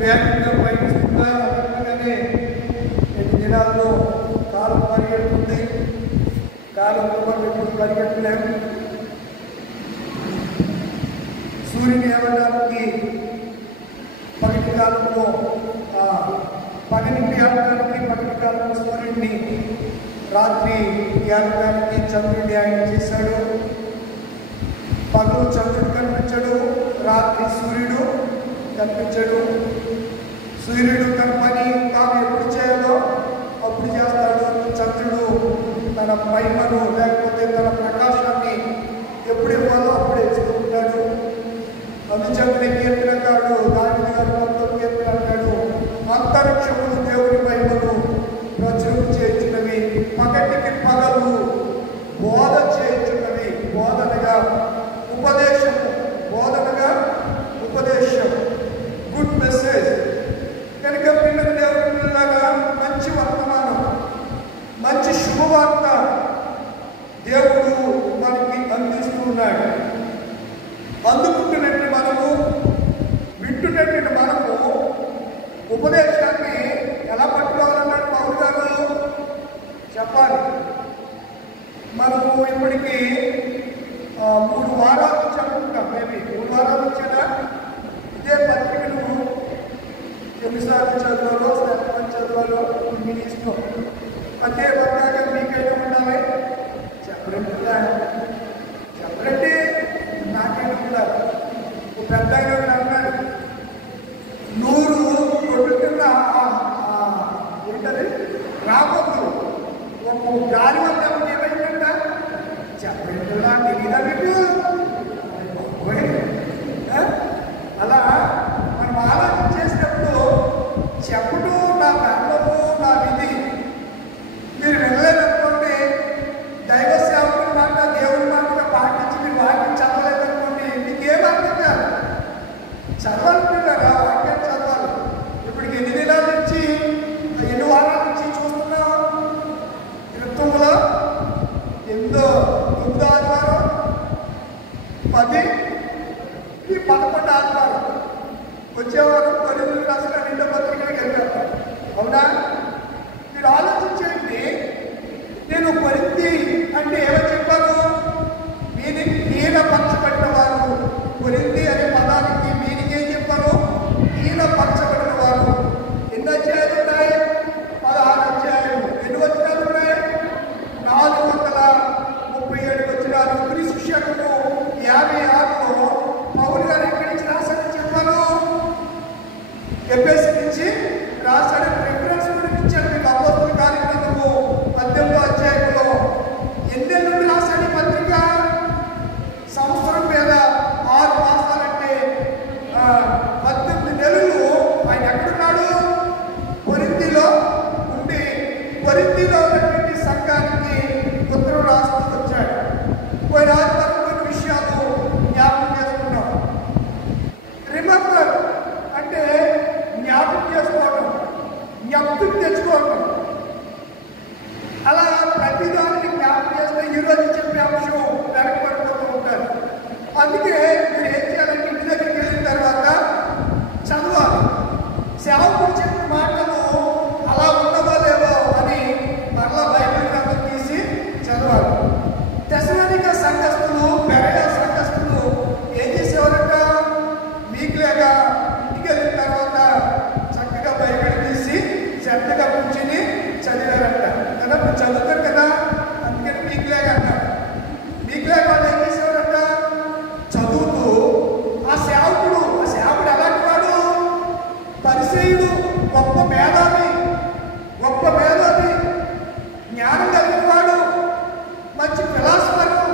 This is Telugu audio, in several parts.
వేగంగా పయనిస్తున్నారు. అన్నట్టుగానే నేటి దినాల్లో కాలం పరిగెడుతుంది. కాలం ఎప్పుడు పరిగెట్టలేము. సూర్యుని ఏమడానికి పగటి కాలంలో పగటికి ఏమడానికి పగటి కాలంలో సూర్యుడిని, రాత్రి ఏమడానికి చంద్రుడిని ఆయన చేశాడు. పగలు చంద్రుడు కనిపించడు, రాత్రి సూర్యుడు కనిపించడు. సూర్యుడు తన పని తాను ఎప్పుడు చేయాలో అప్పుడు చేస్తాడు. చంద్రుడు తన మహిమను లేకపోతే తన ప్రకాశాన్ని ఎప్పుడు ఇవ్వాలో అప్పుడు ఇస్తూ ఉంటాడు. అందుచేతనే కీర్తనకారుడు దావీదు గారు 19 కీర్తన అంటాడు, అంతరిక్షములు దేవుని మహిమను ప్రచురం చేయించినవి, పగటికి పగలు బోధ చేయించున్నవి. బోధనగా ఉపదేశం, బోధనగా ఉపదేశం, గుడ్ మెసేజ్. కనుక పిల్లలు దేవుని పిల్లలాగా మంచి వర్తమానం, మంచి శుభవార్త దేవుడు మనకి అందిస్తూ ఉన్నాడు. అందుకుంటున్నట్టు మనము, వింటున్నట్టు మనము ఉపదేశాన్ని ఎలా పట్టుకోవాలన్నాడు పౌలు గారు చెప్పాలి. మనము ఇప్పటికీ 3 వారాలు నుంచి అనుకుంటాం. మేబీ 3 వారాలు వచ్చేదా ఇదే పత్రికను ఎన్నిసార్లు చదవాలో, ఎంతమంది చదవాలో మీ ఇష్టం. అదే పత్రిక మీకైనా ఉండాలి. చెప్పరండి నాకైనా ఉండాలి. పెద్ద అన్నాడు, 100 కొట్టు కింద ఏంటది రాబోతు ఒక గాలి వల్ల ఏమైందంట చెప్పండిలా తెలీదా మీకు? అలా మనం ఆలోచన చేసినప్పుడు చెప్పడం నా ధర్మము, నా విధి. మీరు వెళ్ళలేదనుకోండి, దైవ సేవకుని మాట దేవుని మాటగా పాటించి మీరు వాక్యం చదవలేదనుకోండి, మీకేం అర్థం కాదు. చదవాలంటున్నారా? వాక్యం చదవాలి. ఇప్పటికి 8 నెలల నుంచి 8 వారాల నుంచి చూస్తున్నాం. క్రితంలో 8వ ఆదివారం, 10 ఈ 11 ఆదివారం వచ్చేవారం కొరింథీయులకు రాసిన 2వ పత్రికకి వెళ్ళారు. అవునా? మీరు ఆలోచించండి. నేను కొరింథీ అంటే ఏమో చెప్పాను, హీనపరచబడిన వారు. కొరింథీ అనే పదానికి మీనింగ్ ఏం చెప్పాను? హీనపరచబడిన వారు. ఎన్ని అధ్యాయాలు ఉన్నాయి? 16 అధ్యాయాలు. ఎన్ని వచనాలు ఉన్నాయి? 437 వచనాలు. క్రీస్తు శకము 56లో పౌలు గారు ఎక్కడి నుంచి రాశాడని చెప్పాను? ఎఫెసు నుంచి రాశాడు. రిఫరెన్స్ గురించి ఇచ్చాడు మీకు. అపోస్తలుల కార్యగ్రంథము 18వ అధ్యాయంలో ఎన్ని నుండి రాశాడు ఈ పత్రిక? సంవత్సరం మీద 6 మాసాలంటే 18 నెలలు ఆయన ఎక్కడున్నాడు? కొరింథీలో ఉండి కొరింథీలో ఉన్నటువంటి సంఘానికి ఉత్తరం రాస్తూ వచ్చాడు. పోయిన ఆదివారం కొన్ని విషయాలు జ్ఞాపకం చేసుకున్నాం. రిమెంబర్ అంటే జ్ఞాపకం చేసుకోవడం, జ్ఞప్తికి తెచ్చుకోవడం. అలా ప్రతిదానికి జ్ఞాపకం చేస్తే ఈరోజు చెప్పే అంశం వెనకబడిపోతూ ఉంటారు. అందుకే మీరు ఏం చేయాలంటే ఇంటి దగ్గరికి వెళ్ళిన తర్వాత చదవాలి. సేవకుడు చెప్పిన మాటలు అలా ఉన్నదో లేదో అని మరలా బైబిల్ గ్రంథం తీసి చదవాలి. తెసలోనిక సంఘస్థులు, బెరయ సంఘస్థులు ఏం చేసేవారంట? మీకు లేక ఇంటికి వెళ్ళిన తర్వాత చక్కగా బైబిల్ తీసి శ్రద్ధగా కూర్చుని చదివారంట కదా. మీరు చదువుతారు కదా, అందుకని మీకు లేక అన్నారు. మీకు లేక వాళ్ళు ఏం చేసేవారంట? చదువుతూ ఆ సేవకుడు ఎలాంటి వాడు? పరిసయ్యుడు, గొప్ప మేధావి, జ్ఞానం కలిగిన వాడు, మంచి ఫిలాసఫరు,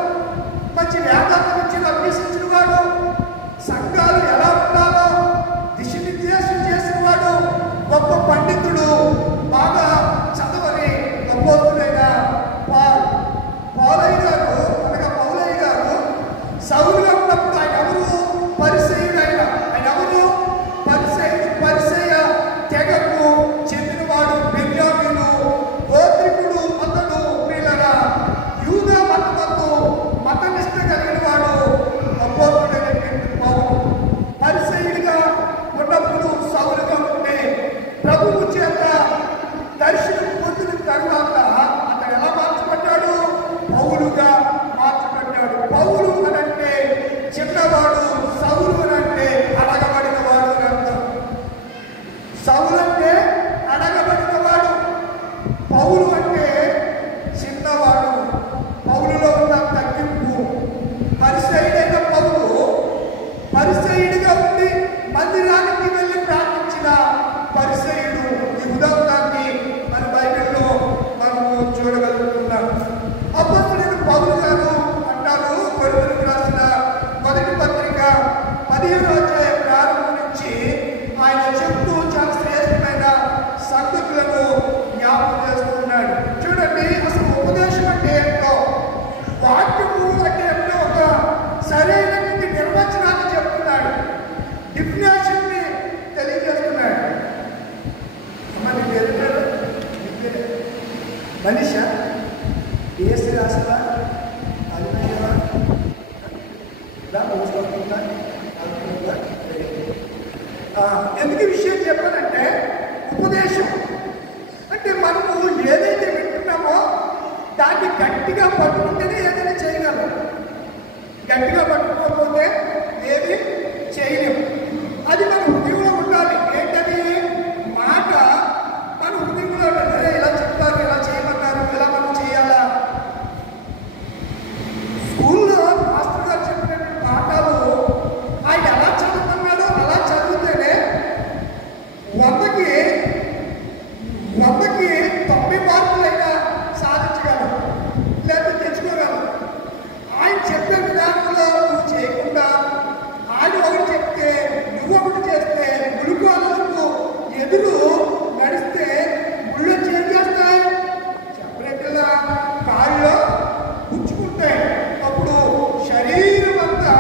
మంచి వేదాంతం ఇచ్చిన అభ్యసించిన వాడు, సంఘాలు ఎలా ఉండాలో దిశనిర్దేశం చేసిన వాడు, గొప్ప పండితుడు, బాగా చదవని అపోస్తులైన పౌలయ్య గారు సౌలుగా ఉన్నప్పుడు ఆయన ఎవరు? పరిసయ్యుడు. ఆయన ఎవరు? పరిసయ్య తెగకు చెందినవాడు. బెన్యామీను గోత్రికుడు. అతడు మనిషా డిఎస్సి రాసా అది ఎందుకు ఈ విషయం చెప్పానంటే ఉపదేశం అంటే మనము ఏదైతే వింటున్నామో దాన్ని గట్టిగా పట్టుకుంటేనే ఏదైనా చేయగలం. గట్టిగా పట్టుకోకపోతే ఏది చేయలేము. అది మన హృదయంలో ఉండాలి. ఏంటది మాట మన హృదయంలో ఉండాలి. ఇలా చెప్తారు, ఇలా చేయమన్నారు, ఇలా మనం చేయాలా. స్కూల్లో మాస్టర్ గారు చెప్పినటువంటి పాఠాలు ఆయన ఎలా చదువుతున్నాడో అలా చదివితేనే 100కి 90 మార్కులైనా సాధించగలం, లేదా తెచ్చుకోగలం. ఆయన చెప్పే విధానంలో నువ్వు చేయకుండా ఆయన ఒకటి చెప్తే నువ్వు ఒకటి చేస్తే గురుకులకు ఎదురు నడిస్తే గుళ్ళు ఏం చేస్తాయి? చెప్పినట్టుగా కాళ్ళు పుచ్చుకుంటాయి. అప్పుడు శరీరం అంతా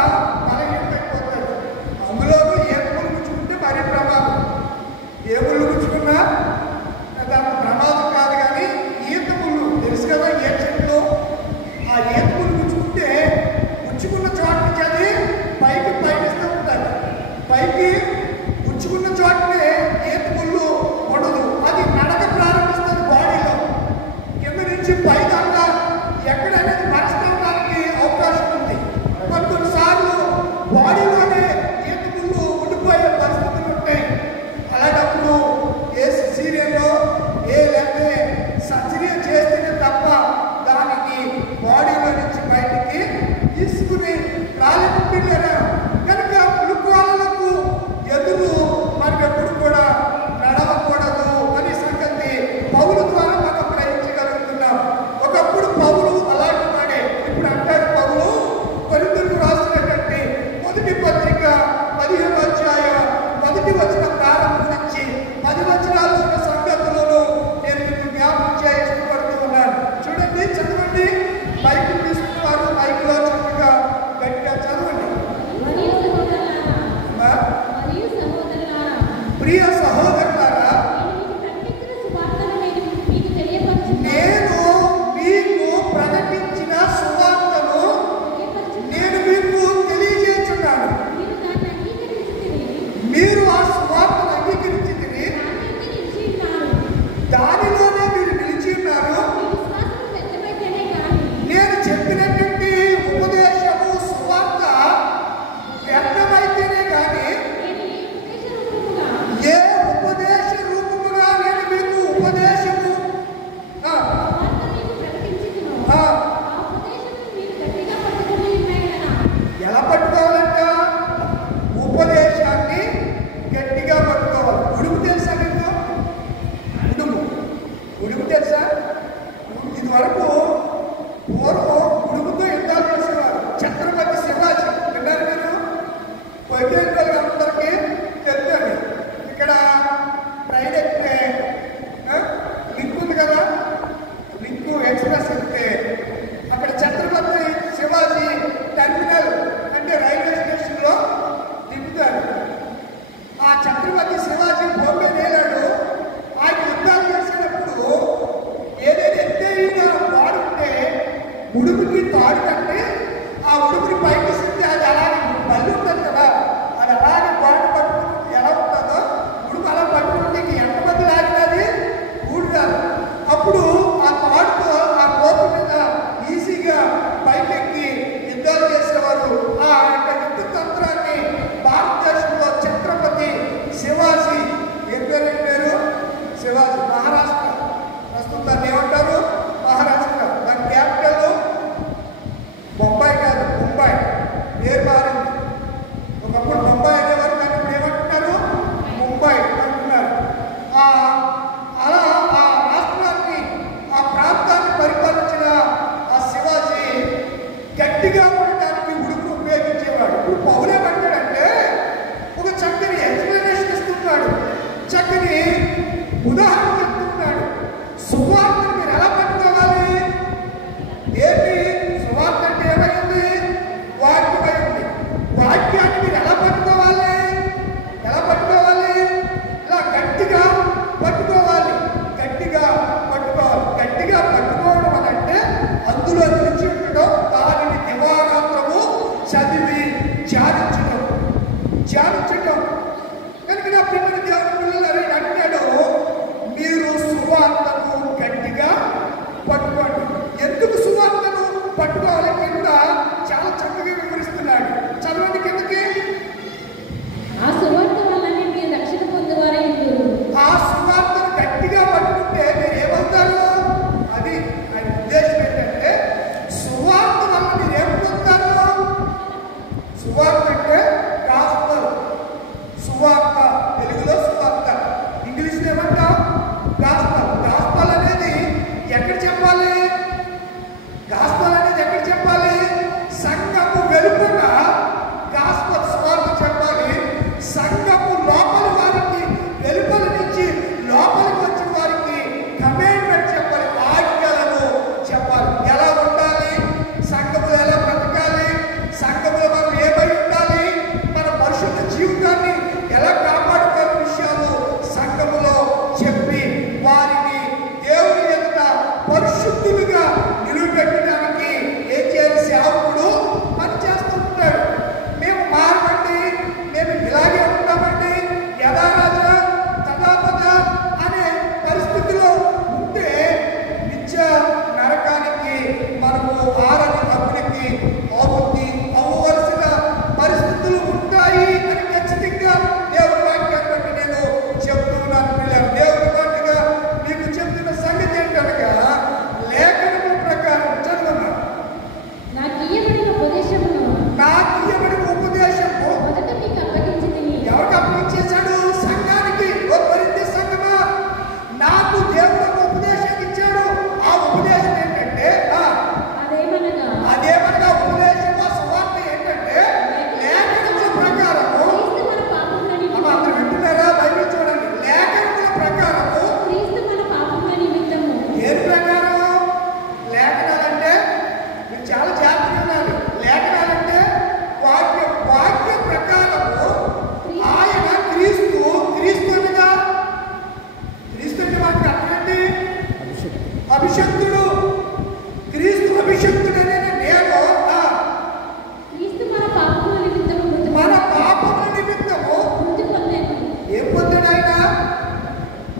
బలహీనమైపోతాడు. అందులోనూ ఏ ముళ్ళు పుచ్చుకుంటే మరీ ప్రమాదం. ఏ ముళ్ళు పుచ్చుకున్నా దానికి ప్రమాదం కాదు, కానీ ఈత ముళ్ళు తెలుసు కదా, ఏ చెట్లు ఆ ఈత ముళ్ళు పుచ్చుకుంటే పుచ్చుకున్న చోట నుంచి అది పైకి పయనిస్తూ ఉంటారు. పైకి పుచ్చుకున్న చోటనే ఈత ముళ్ళు ఉండదు, అది నడక ప్రారంభిస్తుంది బాడీలో. కింద నుంచి పై దాకా ఎక్కడనేది మర్చిపోవడానికి అవకాశం ఉంది. కొన్నిసార్లు బాడీలోనే ఈత ముళ్ళు ఉండిపోయే పరిస్థితులు ఉంటాయి. అలాంటప్పుడు ఏ సిజీరియన్లో లేకపోతే సర్జరీ చేస్తేనే తప్ప దానికి బాడీలో నుంచి బయటికి తీసుకుని రాలేకపోయినారా. కనుక పులుకోలకు ఎదురు మనకు ఎప్పుడు కూడా నడవకూడదు అనే సంగతి పౌలు ద్వారా మనం గ్రహించగలుగుతున్నాం. ఒకప్పుడు పౌలు అలాంటి వాడే. ఇప్పుడు అంటాడు పౌలు కొరింథీయులకు రాసినటువంటి మొదటి పత్రిక 15వ అధ్యాయం 1వ వచనం ప్రారంభం నుంచి 10 వచనాలు ఉన్న సంగతులను నేను మీకు జ్ఞాపకం చేయ ఇష్టపడుతూ ఉన్నాను. చూడండి, చదవండి. మైకు తీసుకున్నారు, మైకులో చక్కగా గట్టిగా చదవండి. ప్రియ సహోదరులారా, నేను మీకు ప్రకటించిన సువార్తను నేను మీకు తెలియజేస్తున్నాను. మీరు ఆ సువార్తను అంగీకరించింది, దానిలోనే మీరు నిలిచి ఉన్నారు. నేను చెప్పినటువంటి ఉపదేశము సువార్త వ్యర్థమైతేనే కానీ ఏ ఉపదేశ రూపముగా నేను మీకు ఉపదేశము ఎలా పట్టుకోవాలంట? ఉపదేశాన్ని గట్టిగా పట్టుకోవాలి. ఉడుము తెలుసా మీకు? ఉడుము తెలుసా? ఇది వరకు పూర్వం ఉడుముతో యుద్ధాలు చేసేవారు. ఛత్రపతి శివాజీ విన్నారు మీరు? వైద్యులు అందరికీ తెలుసండి. ఇక్కడ ట్రైన్ ఎక్కితే లింక్ ఉంది కదా, లింకు ఎక్స్ప్రెస్ ఎక్కితే అక్కడ ఛత్రపతి శివాజీ టెర్మినల్ అంటే రైల్వే స్టేషన్లో దిగుతారు. ఆ ఛత్రపతి శివాజీ బాంబే నేలాడు. ఆయన యుద్ధాలు చేసేటప్పుడు ఏదైనా ఎత్తైన వాడుంటే ఉడుపుకి తాడు కట్టి ఆ ఉడుపుని పైకి సిద్ధి అది అలాగే బల్లి ఉంటుంది కదా, అది అలాగే బాడు పట్టుకుని ఎలా ఉంటుందో ఉడుపు అలా పట్టుకుంటే ఎంతమంది లాగినది ఊడుతారు. అప్పుడు ఆ తాడుతో ఆ కోపు మీద ఈజీగా పైకెక్కి యుద్ధాలు చేసేవారు. ఆ యుద్ధ తంత్రాన్ని భారతదేశంలో ఛత్రపతి శివాజీ ఏం పేరు? శివాజీ. మహారాష్ట్ర ప్రస్తుతం దాన్ని ఏమంటారు? మహారాష్ట్ర. దాని క్యాపిటల్ బొంబాయి కాదు, ముంబై. పేరు మారింది. ఒకప్పుడు బొంబాయి అనేవారు, కానీ ఇప్పుడు ఏమంటున్నారు? ముంబై అంటున్నారు. అలా ఆ రాష్ట్రాన్ని, ఆ ప్రాంతాన్ని పరిపాలించిన ఆ శివాజీ గట్టిగా ఉండడానికి ఉడుపు ఉపయోగించేవాడు. ఇప్పుడు పౌలే పట్టాడంటే ఒక చక్కని ఎక్స్ప్లెనేషన్ ఇస్తున్నాడు, చక్కని ఉదాహరణ చెప్తున్నాడు. సువార్త మీరు ఎలా పట్టుకోవాలి? ఏంటి సువార్త అంటే ఏమైంది? వాక్యమైంది. వాక్యాన్ని మీరు ఎలా పట్టుకోవాలి? ఎలా పట్టుకోవాలి? ఇలా గట్టిగా పట్టుకోవాలి. గట్టిగా పట్టుకోవాలి. గట్టిగా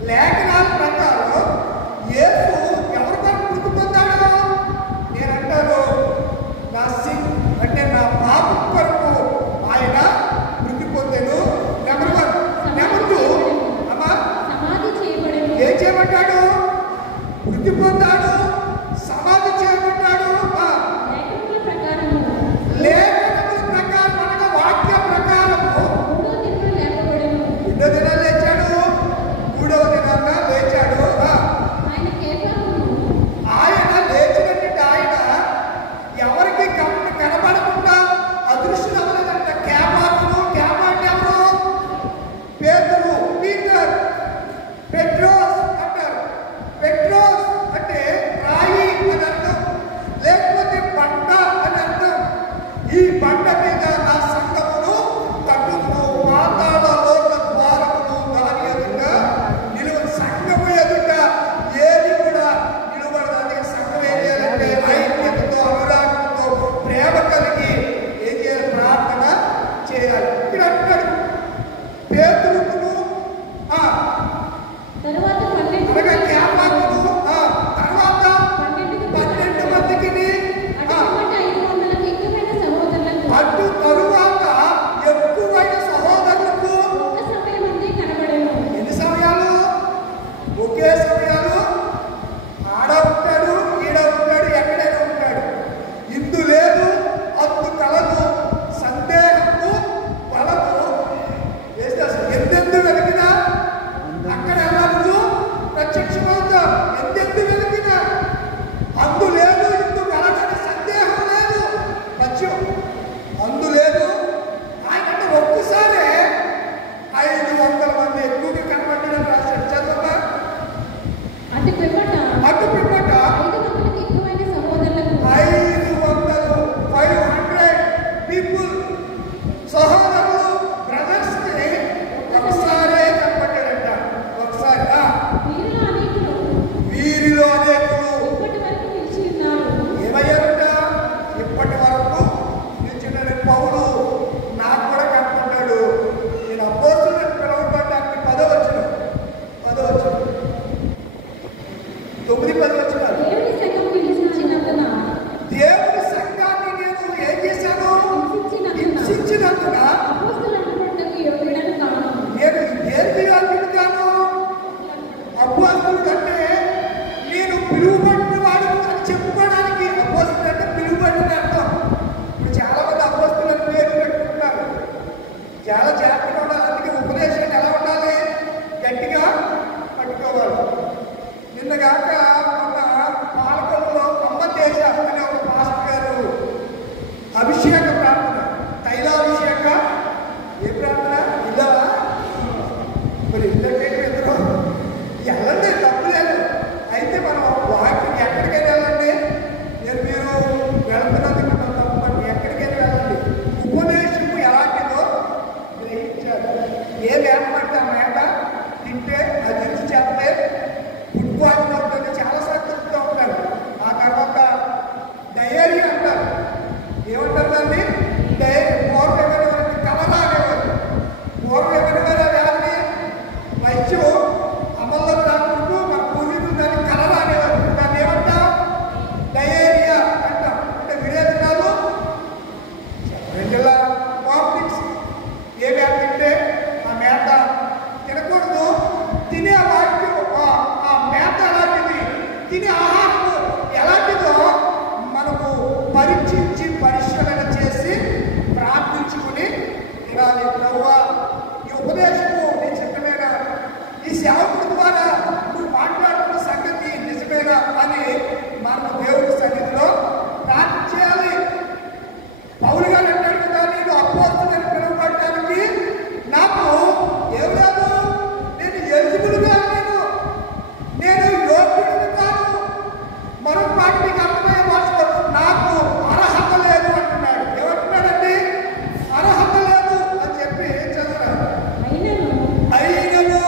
లేఖనాల ప్రకారం యేసు ఎవరి కొరకు మృతి పొందాడు? నేనంటాను నా సిన్ అంటే నా పాపం కొరకు ఆయన మృతి పొందాడు. నెంబర్ 1. నెంబర్ 2 అమ్మా ఏం చేయబడ్డాడు? మృతి పొందాడు, సమాధి చేయబడ్డాడు. లేఖనముల ప్రకారం అనగా వాక్య ప్రకారము 2 దినాలు లేచాడు, 3వ దినాన లేచాడు. ఆయన లేచినట్టు ఆయన ఎవరికి కనబడకుండా అదృశ్యం అవ్వలేదంట. కేపాను, కేపా అంటే ఎవరు? పేతురు, పీటర్, పెట్రోస్ అంటారు. పెట్రోస్ అంటే రాయి అని అర్థం, లేకపోతే బండ అని అర్థం. ఈ బండ మీద నా సంఘమును కట్టును, పాతాళ లోక ద్వారమును దాని ఎదుట నిలువ. సంఘము ఎదుట ఏది కూడా నిలబడదు. అందుకే సంఘం ఏం చేయాలంటే ఐక్యతతో, అనురాగంతో, ప్రేమ కలిగి ఏం చేయాలి? ప్రార్థన చేయాలి. ఇక్కడ అంటాడు పేతురుకును అనగా కేపాకును తర్వాత 12 మందికి అడ్డు తరువాత ఎక్కువైన సహోదరులకు ఎన్ని సమయాలు? ఒకే సమయాలు. ఆడ ఉంటాడు, ఈడ ఉంటాడు, ఎక్కడైనా ఉంటాడు. ఇందు లేదు, అందు కలదు, సందేహము వలదు. ఎందెందు వెలిగినా అక్కడ ఎల్లప్పుడు ప్రత్యక్షమవుతాం. ఎందెందు వెలిగినా అందు లేదు, ఇందు కలదని సందేహం లేదు. సత్యం అందు లేదు. ఆయనంటే ఒక్కసారే 500 మంది ఎక్కువగా కనబడ్డారని రాశాడు. చదువుతా. అటు పిమ్మట 500 పీపుల్, సహోదరులు, బ్రదర్స్ ని ఒకసారే కనబడ్డాడంట. ఒకసారి వీరిలో అనేకులు ఏమయ్యారంట? ఇప్పటి వరకు నిలిచిన పౌలు నాకు కూడా కనపడ్డాడు. నేను అపోస్తులను పిలవబడ్డానికి 10వ వచనం 9-10 వచనాలు. దేవుని సంఘాన్ని నేను ఏం చేశాను? హింసించినందున నేను దేనికి అర్పిస్తాను? అపోస్తులుడు అంటే నేను పిలువబడిన వాడు అని చెప్పుకోవడానికి. అపోస్తులు అంటే పిలువబడిన అర్థం. ఇప్పుడు చాలా మంది అపోస్తులను పేరు పెట్టుకుంటున్నారు. చాలా జాగ్రత్తగా ఉండాలి. అందుకే ఉపదేశాన్ని ఎలా ఉండాలి? గట్టిగా పట్టుకోవాలి. నిన్నగాక మన పాలకొల్లో కొమ్మతేజ అనే ఒక మాస్టర్ గారు అభిషేక ప్రార్థన, తైలాభిషేక ఏ ప్రార్థన? ఇలా మరి ఇల్లంటే ఇద్దరు వెళ్ళండి, తప్పు లేదు. అయితే మనం వాకింగ్ ఎక్కడికైనా వెళ్ళండి. నేను మీరు వెళ్తున్నందుకు మనం తప్పండి. ఎక్కడికైనా వెళ్ళండి. ఉపదేశము ఎలాంటిదో గ్రహించాలి. ఏ వేట పడితే ఆ మేట తింటే అది చేస్తే ఫుట్బాల్ పడుతుంది. చాలా సంతృప్తిగా ఉంటారు. ఆ తర్వాత డైరీ అంటారు. ఏమంటారు దాన్ని? డైరీ. పూర్వం ఏమైనా కలరా అనేవారు. పూర్వం ఏమైనా వ్యాధి వైద్యం అమల్లో రాకుండా మన పూర్వీకులు దాన్ని కలరా అనేవారు. దాన్ని ఏమంటాం? డయేరియా అంటాం. అంటే విరేచనాలు, రెండులా వామిటింగ్స్. ఏ వ్యాధి తింటే ఆ మేత తినకూడదు. తినే వాటికి ఆ మేత ఎలాంటిది, తినే ఆహారం ఎలాంటిదో మనము పరీక్షించి పరిశీలన చేసి ప్రార్థించుకుని తినాలి. ప్రభువా, ఈ ఉపదేశము నిజమేనా? ఈ సేవకుడి ద్వారా నువ్వు మాట్లాడుతున్న సంగతి నిజమేనా అని మనము దేవుడి సన్నిధిలో ప్రార్థన చేయాలి. పౌలు గారు అంటాడు కదా, నేను అపోస్తులను పిలువబడటానికి నాకు ఏం లేదు, నేను ఎలిజిబుల్గా నేను యోగ్యుడిని కాదు. మరొక మాట మీకు అర్థమయ్యే భాష, నాకు అర్హత లేదు అంటున్నాడు. ఏమంటున్నాడండి? అర్హత లేదు అని చెప్పి చదువురాడు. అయినను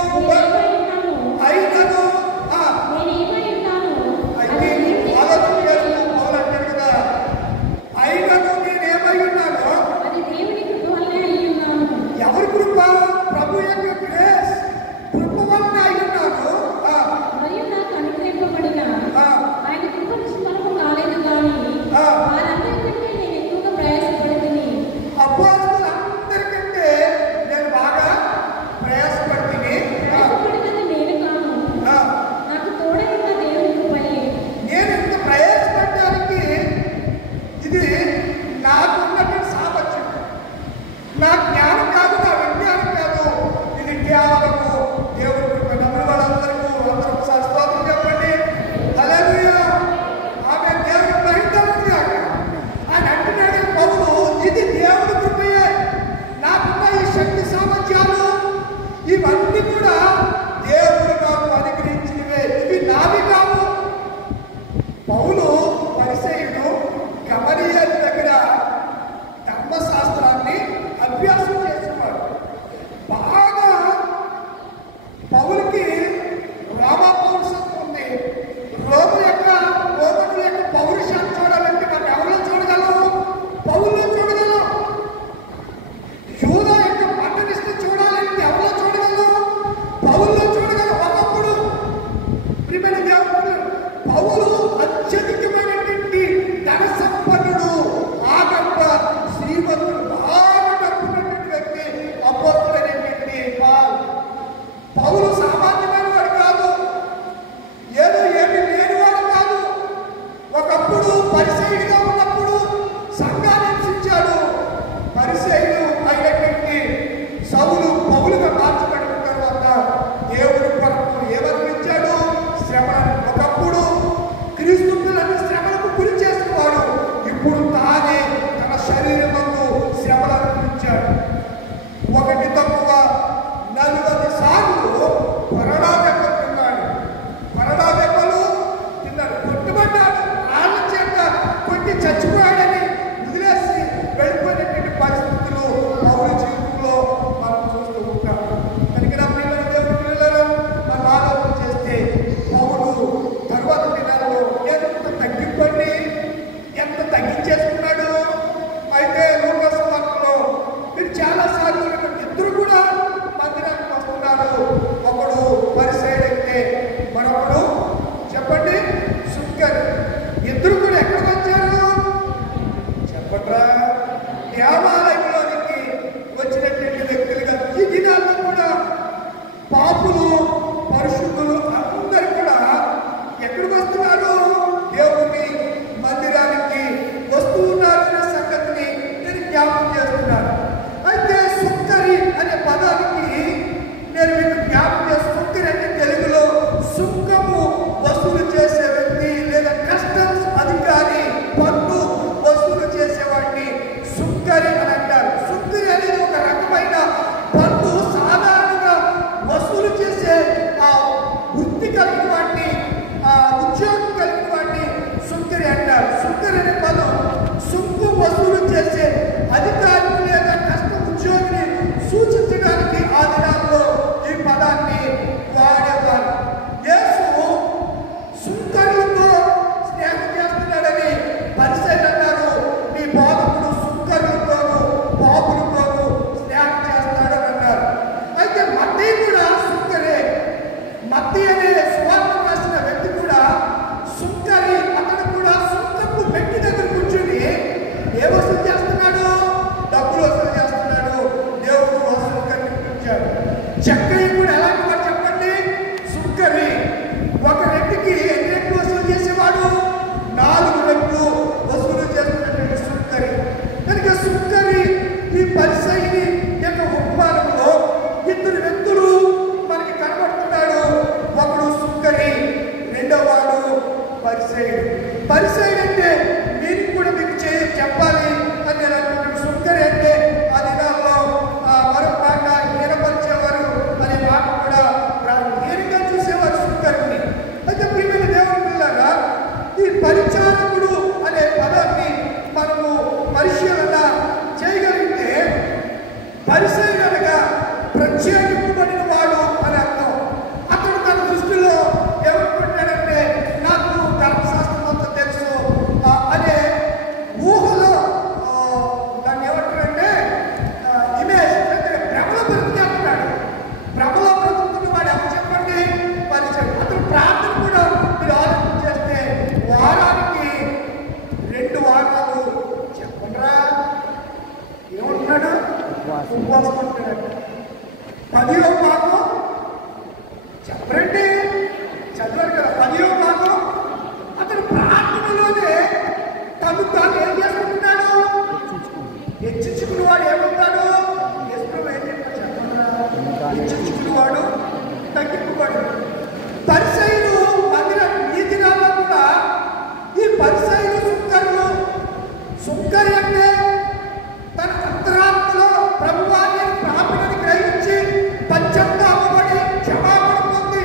పౌలుకి రోమా పౌరుషత్వం ఉంది. రోమనుల యొక్క పౌరుషాన్ని చూడాలంటే మనం ఎవరిలో చూడగలం? పౌలులో చూడగలం. యూదా యొక్క పట్టనిష్ట చూడాలంటే ఎవరిలో చూడగలం? పౌలులో చూడగలం. ఒకప్పుడు ప్రియమైన దేవుడు, పౌలు అత్యధికమైనటువంటి ధన సంపన్నుడు, ఆడంబ శ్రీమంతుడు, బాగా డబ్బున్నటువంటి వ్యక్తి, అపోస్తులైనటువంటి పౌలు సామాన్యమైన వాడు కాదు, ఏదో ఏమి లేనివాడు కాదు. ఒకప్పుడు పరిసయ్యుడిగా ఉన్నప్పుడు సంఘాన్ని హింసించాడు. పరిసయ్యుడు అయినటువంటి సౌలు పౌలుగా మార్చబడిన తర్వాత దేవుడి కొరకు ఏమనిపించాడు? శ్రమను. ఒకప్పుడు క్రీస్తు పిల్లలను శ్రమలకు గురి చేసేవాడు. ఇప్పుడు తానే తన శరీరమందు శ్రమలు అనిపించాడు. ఒకటి తక్కువ 40 సార్లు కొరడా దెబ్బలు తిన్నాడు. కొరడా దెబ్బలు తిన్నాడు, కొట్టుబడ్డాడు, రాళ్ళ చేత కొట్టి చచ్చిపోయాడని వదిలేసి వెళ్ళిపోయినటువంటి పరిస్థితులు పౌలు జీవితంలో మనం చూస్తూ ఉంటాం. కనుక నా ప్రియమైన దేవుని పిల్లలు, మనం ఆలోచన చేస్తే పౌలు తరువాత దినాల్లో ఎంత తగ్గిపోయి ఎంత తగ్గించేసుకున్నాడు. అయితే లూకా సువార్తలో మీరు చాలా సార్లు ఇద్దరు కూడా మందిరానికి వస్తున్నారు. ఒకడు పరిసయ్యుడైతే మరొకడు చెప్పండి సుంకరి. ఇద్దరు కూడా ఎక్కడికి వచ్చారు చెప్పట్రా? దేవాలయంలోనికి వచ్చినటువంటి వ్యక్తులుగా. ఈ దినాల్లో కూడా పాపులు పరిశుద్ధులు అందరూ కూడా ఎక్కడికి వస్తున్నారు? దేవుని మందిరానికి వస్తూ ఉన్నారు అనే సంగతిని నేను జ్ఞాపకం చేస్తున్నాను. అయితే సుంకరి అనే పదానికి నేను మీకు జ్ఞాపకం చేస్తాను. సుంకరి అంటే తెలుగులో సుంకము వసూలు చేసే వ్యక్తి లేదా కస్టమ్స్ అధికారి, పన్ను వసూలు చేసేవాడిని సుంకరి అని అంటారు. సుంకరి అనేది ఒక రకమైన పన్ను సాధారణంగా వసూలు చేసే ఆ వృత్తి కలిగిన వాడిని, ఆ ఉద్యోగం కలిగిన వాడిని సుంకరి అంటారు. సుంకరి అనే పదం సుంకు వసూలు చేసే అధికారి లేదా కష్ట ఉద్యోగిని సూచించడానికి ఆ దినాల్లో ఈ పదాన్ని వాడేవారు. యేసు సుంకరులతో స్నేహం చేస్తున్నాడని పరిసయ్యులు అన్నారు. నీ బోధకుడు సుంకరులతోనూ పాపులతోనూ స్నేహం చేస్తాడని అన్నారు. అయితే మత్తయి కూడా సుంకరే. మత్తయి అనే సువార్త రాసిన వ్యక్తి కూడా సుంకరి. అతను కూడా సుంకపు మెట్టి దగ్గర కూర్చొని ఏ వసూలు చేస్తున్నాడు? డబ్బులు వసూలు చేస్తున్నాడు. దేవుడు వసూలు కనిపించాడు. చక్రయ్య కూడా ఎలాంటి వాడు చెప్పండి? సుంకరి. ఒక రెట్టికి ఎన్ని రెట్లు వసూలు చేసేవాడు? 4 రెట్లు వసూలు చేస్తున్నటువంటి సుంకరి. కనుక సుంకరి ఈ పరిసయ్యుని యొక్క ఉపమానంలో ఇద్దరు వ్యక్తులు మనకి కనబడుతున్నాడు. ఒకడు సుంకరి, రెండో వాడు పరిసయ్యుడు. పరిసయ్యుడు అంటే మీరు కూడా మీకు చెప్పాలి అని నేను అనుకుంటున్నాను. సుంకరి అంటే ఆ దినాల్లో మరొక మాట హీనపరిచేవారు అనే మాట కూడా హీనంగా చూసేవారు సుంకరిని. అయితే ప్రియమైన దేవుని పిల్లలారా, ఈ పరిచారకుడు అనే పదాన్ని మనము పరిశీలన చేయగలిగితే పరిసయ్యుడు అనగా ప్రత్యేకింపబడిన వాడు అని అర్థం. అతడు తన దృష్టిలో ఏమనుకుంటాడంటే నాకు ధర్మశాస్త్రం అంతా తెలుసు అనే ఊహలో దాన్ని ఏమంటాడంటే ఇమేజ్ అంటే భ్రమలో బ్రతికేస్తున్నాడు. భ్రమలో బ్రతుకుతున్న వాడు ఎవరు చెప్పండి? పరిచయం. అతను ప్రార్థన కూడా మీరు ఆలోచన చేస్తే వారానికి 2 వారాలు చెప్పండిరా ఏమంటున్నాడు? ఉపవాసం అంటాడు. 10వ భాగం చెప్పండి, చదివారు కదా 10వ భాగం. అతను ప్రార్థనలోనే తను తాను ఏం చేసుకుంటున్నాడు? హెచ్చించుకుని వాడు ఏమవుతాడు? ఎప్పుడు ఏం చెప్పాడు చెప్పండిరా? హెచ్చించుకునేవాడు తగ్గింపువాడు. పరిసయ్యులు మందిరం ఈ దినాల్లో కూడా ఈ పరిసయ్యులు సుంకరులు. సుంకరి అంటే తన అంతరాత్మలో ప్రభువాన్ని ప్రాపణని గ్రహించి పశ్చాత్తాపడి క్షమాపణ పొంది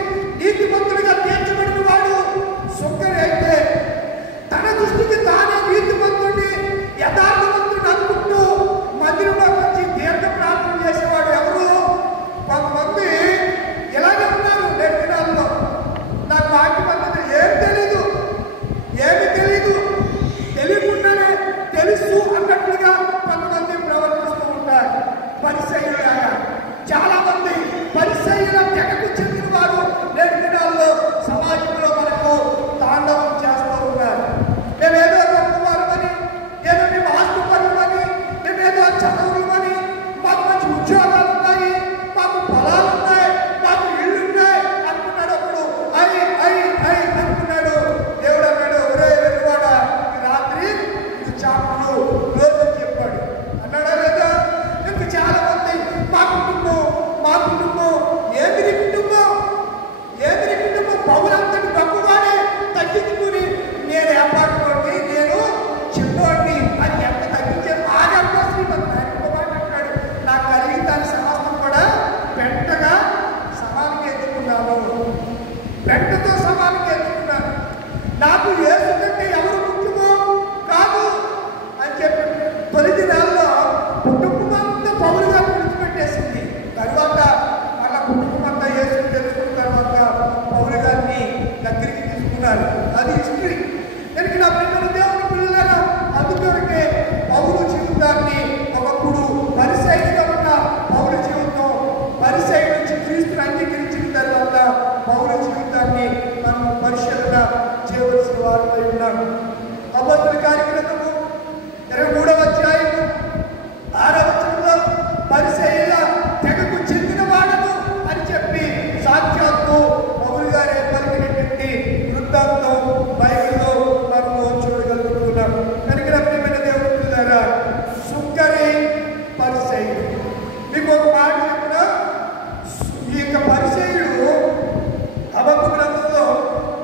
వెంటతో సమానం చేసుకున్నాను. నాకు యేసు కంటే ఎవరు ముఖ్యమో కాదు అని చెప్పి తొలి దినాల్లో కుటుంబం అంతా పౌలు గారు విడిచిపెట్టేసింది. తర్వాత వాళ్ళ కుటుంబం అంతా యేసుని తెలుసుకున్న తర్వాత పౌలు గారిని దగ్గరికి తీసుకున్నారు. అది హిస్టరీ. కనుక నా పిల్లలు దేవుని పిల్లలను అందుకొరకే పౌలు జీవితాన్ని ఒకప్పుడు పరిసైగా ఉన్న పౌలు జీవితం పరిసై నుంచి క్రీస్తుని అంగీకరించిన తర్వాత పౌలు జీవితాన్ని మనం పరిశీలన చేయవలసిన వారిపై ఉన్నాము. అపోస్తలుల కార్యగ్రంథము 23వ అధ్యాయము 6వ వచనంలో పరిసయ్యుల తెగకు చెందిన వాడను అని చెప్పి సాక్షాత్తు పౌలు గారే పలికినటువంటి వృత్తాంతం బైబిల్లో మనము చూడగలుగుతున్నాం. కనుక ప్రియమైన దేవుని పిల్లారా, సుంకరి పరిసయ్యుడు. మీకు ఒక మాట చెప్పిన ఈ యొక్క పరిసయ్యుడు హబక్కు గ్రంథంలో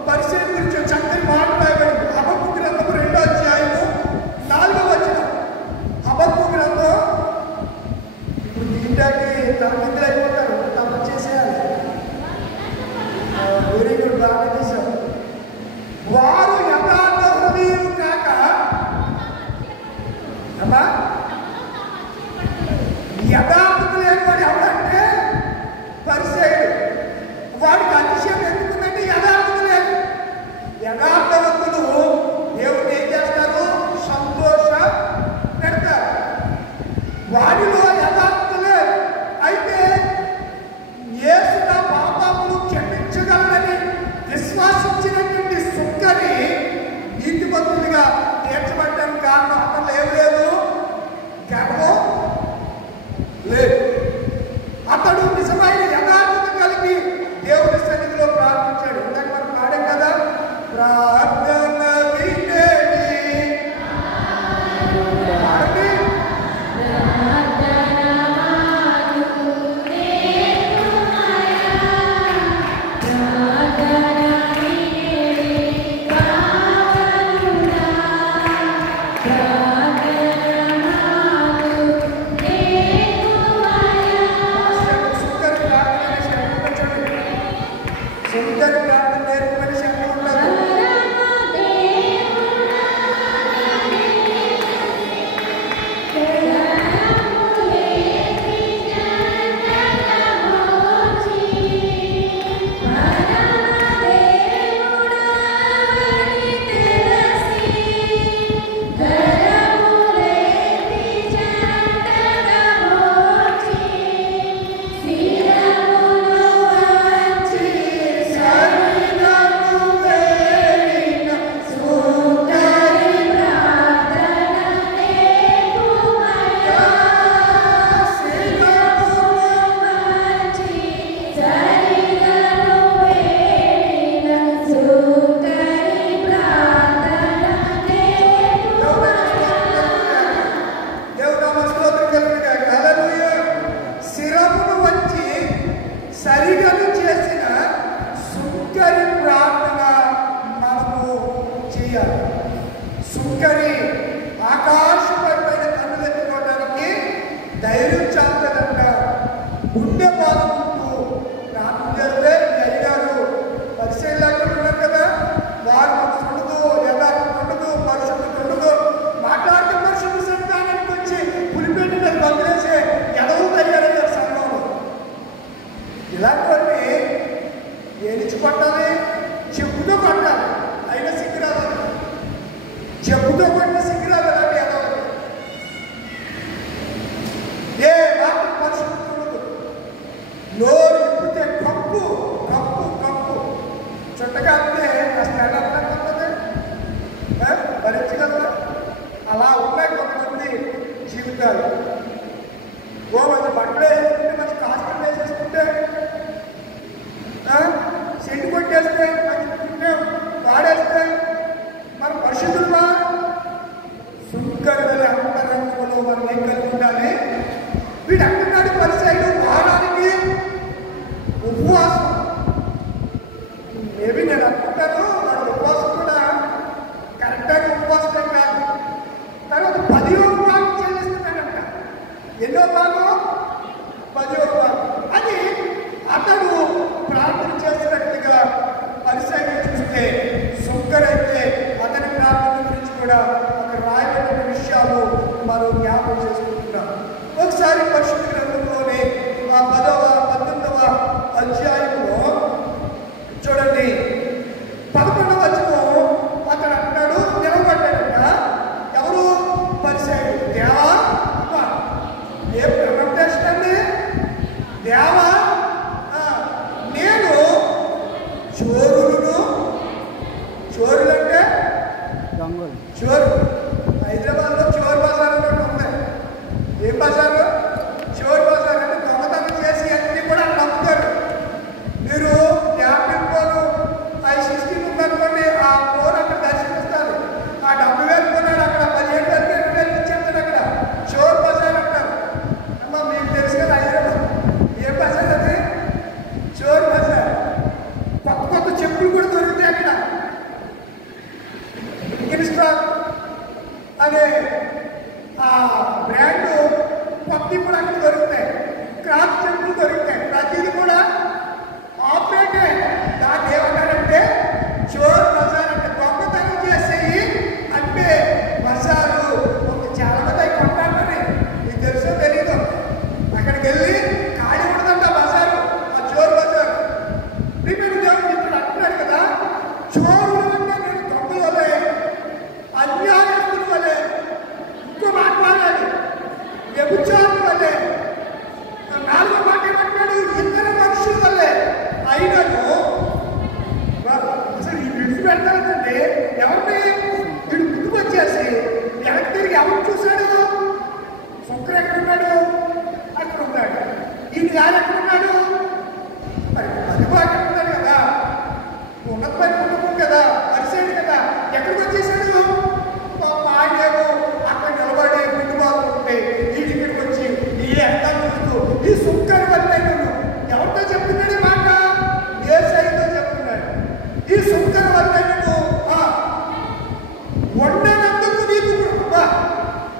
పరిసయ్యుడి గురించి చక్కని మాట రాయబడింది. హబక్కు గ్రంథము 2వ అధ్యాయము 4వ వచనం. హబక్కు గ్రంథం ఇప్పుడు దీంట్లోకి తరగతులు అయిపోతారు, తమ చేసేయాలి. వెరీ గుడ్, బాగా చేశారు. వారు యథార్థ హృదయులు కాక అమ్మా యథార్థత లేని వాడు ఎవడంటే పరిసయ్యుడు. వాడికి అతిశయం ఎందుకుందంటే యథార్థత లేదు. యథార్థవంతులు దేవుడు ఏం చేస్తారు? సంతోష పెడతారు. వాడిలో యథార్థత లేదు. అయితే యేసు నా పాపములు క్షమించగలనని విశ్వాసించినటువంటి సుంకరి నీతిమంతుడిగా తీర్చబడ్డానికి కారణం అతను ఏం లేదు, గర్వం లేదు. అతడు నిజమైన యథార్థత కలిగి దేవుడి సన్నిధిలో ప్రార్థించాడు. ఇందాక మనం పాడాం కదా, ప్రార్థన వినేది పాడండి. సుందరి ప్రార్థన నేర్పమని శక్తి ఉండదు. సరిగను చేసిన సుంకరి ప్రార్థన మనము చేయాలి. సుంకరి ఆకాశపైన కన్నులెత్తుకోవడానికి ధైర్యం చాలదంట. గుండె బాదుకుంటూ ప్రార్థన చేస్తే అయ్యారు పరిశీలన ఉన్నారు కదా, వారు ఉండదు, యథార్థం ఉండదు, పరిశుద్ధత ఉండదు, మాట్లాడితే పరిశుద్ధ సంతానానికి వచ్చి పులిపెట్టి మీద వదిలేసే ఎదవు తయారయ్యారు సంఘంలో. ఇలాంటివన్నీ ఏనిచి కొట్టాలి, చెప్పుతో కొట్టాలి. అయినా సిగ్గురాదు, చెప్పుతో కొట్టిన సిగ్గురాదు. అలాంటి ఎదవలు ఏ మాట పరిశుద్ధత ఉండదు. నోరు ఇప్పితే కప్పు కప్పు కప్పు చుట్టకాస్తే కాస్త ఎలాంటి భరించగలరా? అలా ఉన్నాయి కొంతమంది జీవితాలు. మంచి బట్టలు వేసుకుంటే, మంచి కాస్ట్యూమ్ వేసేసుకుంటే, సెంటు కొట్టేస్తే, మంచి వాడేస్తే మనం పరిశుద్ధులుమా? సుంకరుల అంతరంగంలో మనం ఏం కలిగి ఉండాలి? వీడు అంటున్నాడు పరిసయ్యుడు వారానికి ఉపవాసం. మేబీ నేను అనుకుంటాను వాడు ఉపవాసం కూడా కరెక్ట్గా ఉపవాసం కాదు. తర్వాత 10వ భాగం చెల్లిస్తున్నాడంట. ఎన్నో భాగం? 10వ భాగం. అది అతడు ప్రార్థన చేసినట్టుగా చోరులను, చోరులంటే చోరు. హైదరాబాద్లో చోరు బజార్ ఒకటి ఉంది. ఏం బజారు? చోరు బజార్. అంటే దొంగతనం చేసి అన్ని కూడా అక్కడ అమ్ముతారు. మీరు యాపిల్ ఫోను i16 ఉందనుకోండి, ఆ ఫోన్ అక్కడ దర్శనిస్తారు. ఆ 70,000 కొన్నాడు అక్కడ 17,000 20,000 ఇచ్చేస్తాడు. అక్కడ చోరు బజార్ అంటారు. అమ్మా మీకు తెలుసు కదా హైదరాబాద్. ఏం బజార్ అది? చోరు బజార్. కొత్త కొత్త చెప్పులు కూడా దొరుకుతాయి అక్కడ. ఇన్స్టాల్ అనే బ్రాండ్ కొత్త కూడా అక్కడ దొరుకుతాయి. క్రాఫ్ట్ చెప్పులు దొరుకుతాయి. ప్రతిదీ కూడా ఆపరేటే. దాన్ని ఏమంటారంటే చోర్ బజార్. అంటే దొంగతనం చేసేవి అంటే బజారు. చాలా మంది అవి కొంటారని మీకు తెలుసో తెలీదు. అక్కడికి వెళ్ళి ఖాళీ ఉండదంట బజారు, ఆ చోర్ బజార్. రిపేర్ దేవుడు ఇప్పుడు అంటున్నాడు కదా, చోరులు అంటే నేను దొంగల వలే, అన్యాయస్తుల వలే, ఇంకో మాట్లాడాలి, వ్యభిచారుల వలే, నాలుగో మాట ఏమంటున్నాడు, ఇతర మనుషుల వల్లే అయినను. అసలు ఈ విడిచిపెడతానంటే ఎవరిని వీడు ముందుకు వచ్చేసి వెనక్కి తిరిగి ఎవరు చూశాడు? శుక్ర ఎక్కడున్నాడు? అక్కడ ఉన్నాడు. ఈయన గారు ఎక్కడున్నాడు? మరి అదిగో అక్కడ ఉన్నాడు కదా, ఉన్నత పని కుటుంబం కదా, పరిసేడు కదా, ఎక్కడికి వచ్చేసాడు? ఆయనేమో అక్కడ నిలబడి ముందుబాటు ఉంటే వీడి ఇక్కడికి వచ్చి ఈ ఎంత చూస్తూ ఈ శుక్ర వల్ల ఎవరితో చెప్తున్నాడు మాట? ఏ సైతో చెప్తున్నాడు. ఈ శుక్ర వల్ల వండనందుకు నీకు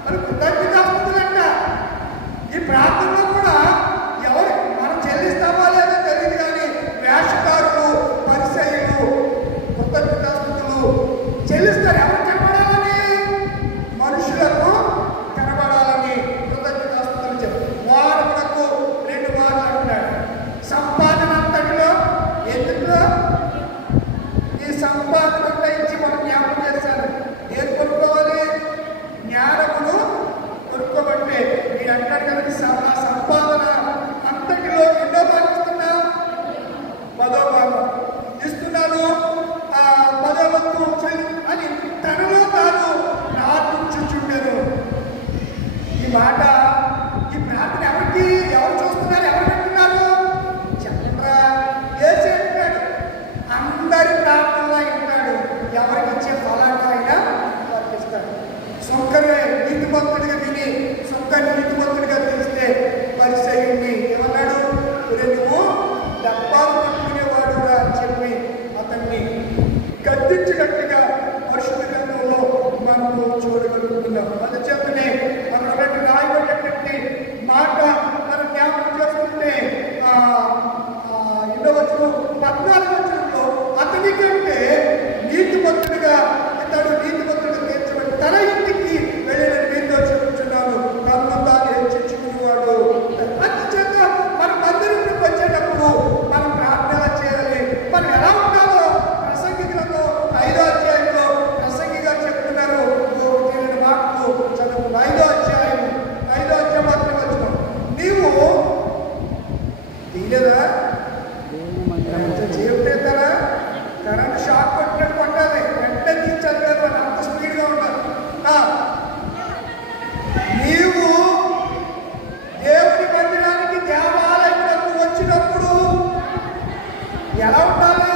మరి కృతజ్ఞతాస్తులంట. ఈ ప్రాంతంలో కూడా ఎవరు మనం చెల్లిస్తామో లేదో తెలియదు, కానీ వేషకారులు, పరిసయ్యులు కృతజ్ఞతాస్తులు చెల్లిస్తారు. ఎవరు కనబడాలని? మనుషులకు కనబడాలని కృతజ్ఞతాస్తులు చెప్తారు. వారములకు 2 మార్లు అంటున్నాడు. సంపాదన అంతటిలో ఎందుకులో ఈ సంపాదన ఇచ్చి మనం జ్ఞాపకం చేస్తాను. ఏది కొనుక్కోవాలి? జ్ఞానమును కొనుక్కోబట్టే. మీరు అంటారు కదా, సంపాదన అంతటిలో ఎన్నో భాగం ఇస్తున్నా? 10వ భాగం ఇస్తున్నాను, 10వ వంతు అని తనలో తాను ప్రార్థించుచుండెను. ఈ మాట, ఈ ప్రార్థన ఎవరికి, ఎవరు చూస్తున్నారు, ఎవరు వింటున్నారు? చెప్పరా? ఏసే అంటాడు అందరి ప్రార్థనలో ఉంటాడు. ఎవరికి ఇచ్చే ఫలాన్ని అయినా వర్తిస్తాడు. శుక్రే నీతిమంతుడిగా విని శుక్రుని నీతిమంతుడిగా తెలిస్తే పరిసయ్యుణ్ణి ఏమన్నాడు? నువ్వు డబ్బాలు పట్టుకునేవాడు అని చెప్పి అతన్ని గద్దించినట్టుగా పరిశుద్ధ గ్రంథంలో మనము చూడగలుగుతున్నాం. అది చెప్పనే అక్కడ రాయబడినటువంటి మాట మనం జ్ఞాపకం చేసుకుంటే 14వ వచనంలో అతనికంటే నీతిమంతుడిగా ఇతడు నీతిమంతుడిగా తీర్చబడి తన ఇంటికి వెళ్ళిన మీతో చెప్పుచున్నాను, తనను తాను హెచ్చించుకునేవాడు. అందుచేత మన మందిరానికి వచ్చేటప్పుడు మనం ప్రార్థన చేయాలి. మనం ఎలా ఉండాలో ప్రసంగి గ్రంథం 5వ అధ్యాయంలో ప్రసంగిగా చెప్తున్నారు. తెలియని మాటలు చదువు. 5వ అధ్యాయం మాత్రమే వచ్చినాం. నీవు తీయలేదా? చేస్తారా? కరెంట్ షాక్ కొట్టినట్టు కొట్టాలి, వెంటనే తీర్చలేదు. అని అంత స్పీడ్గా ఉండాలి. నీవు దేవుని మందిరానికి దేవాలయంలోకి వచ్చినప్పుడు ఎలా ఉండాలి?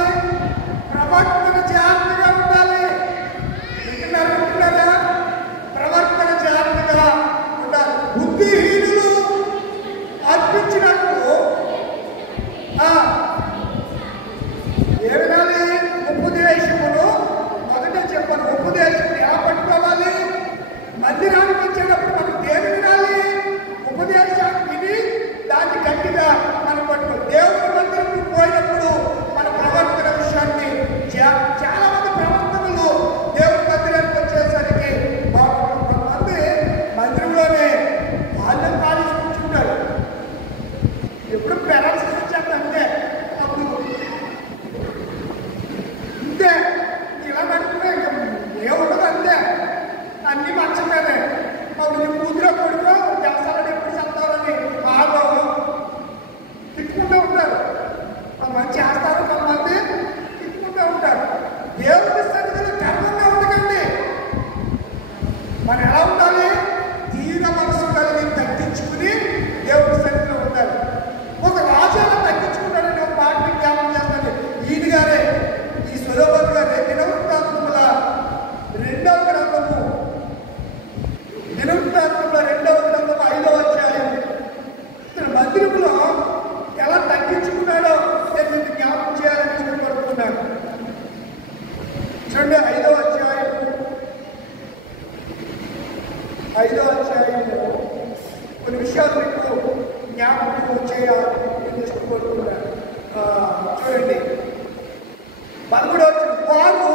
13 వారు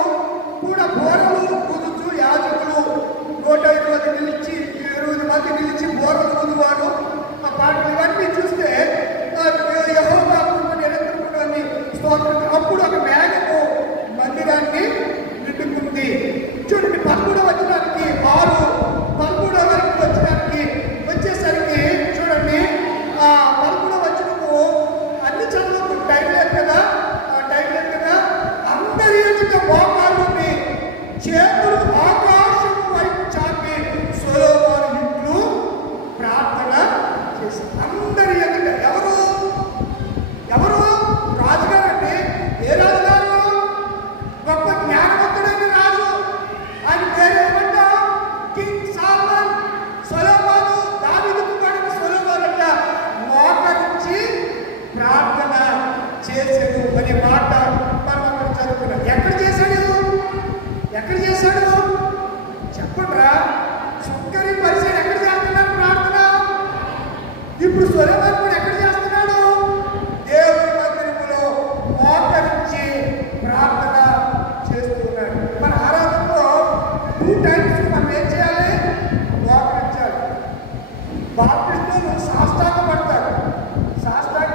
కూడా బోరలు ఊదుచు యాజకులు 120 నిలిచి బోరలు ఊదువారు. ఆ పాటలు ఇవన్నీ చూస్తే యెహోవా నిరంతరముని స్తోత్రం. అప్పుడు ఒక మేఘము మందిరాన్ని నిండుకుంది. చూడండి 13వ వచనానికి 13వ వరకు వచ్చేసరికి చూడండి ఆ 13వ వచనము అన్ని చదువుకు టైం లేదు కదా అందరి ఎదుట మోకాళ్ళుని చేతులు ఆకాశము వైపు చాపి సొలొమోను ఇంట్లో ప్రార్థన చేసి అందరి ఎదుట ఎవరు రాజుగారండి. ఏ రాజుగారు? గొప్ప జ్ఞానవంతుడైన రాజు. ఆయన పేరు ఏమంటా? King salmon. సొలొమోను దావీదు కుమారుడు సొలొమోను అంట మోకరించి ప్రార్థన చేసేది అనే మాట మనం అక్కడ చదువుకున్నాం. ఎక్కడ చేశాడు చెప్పండిరా. సుక్కరి పరిచయం ఎక్కడ చేస్తున్నాడు ప్రార్థన? ఇప్పుడు సొలొమోను కూడా ఎక్కడ చేస్తున్నాడు? దేవుని మందిరములో మోకరించి ప్రార్థన చేస్తున్నాడు. మన ఆరాధనలో 2 టైమ్స్ మనం ఏం చేయాలి? మోకరించాలి. బాప్టిస్టులు సాష్టాంగ పడతారు. సాష్టాంగ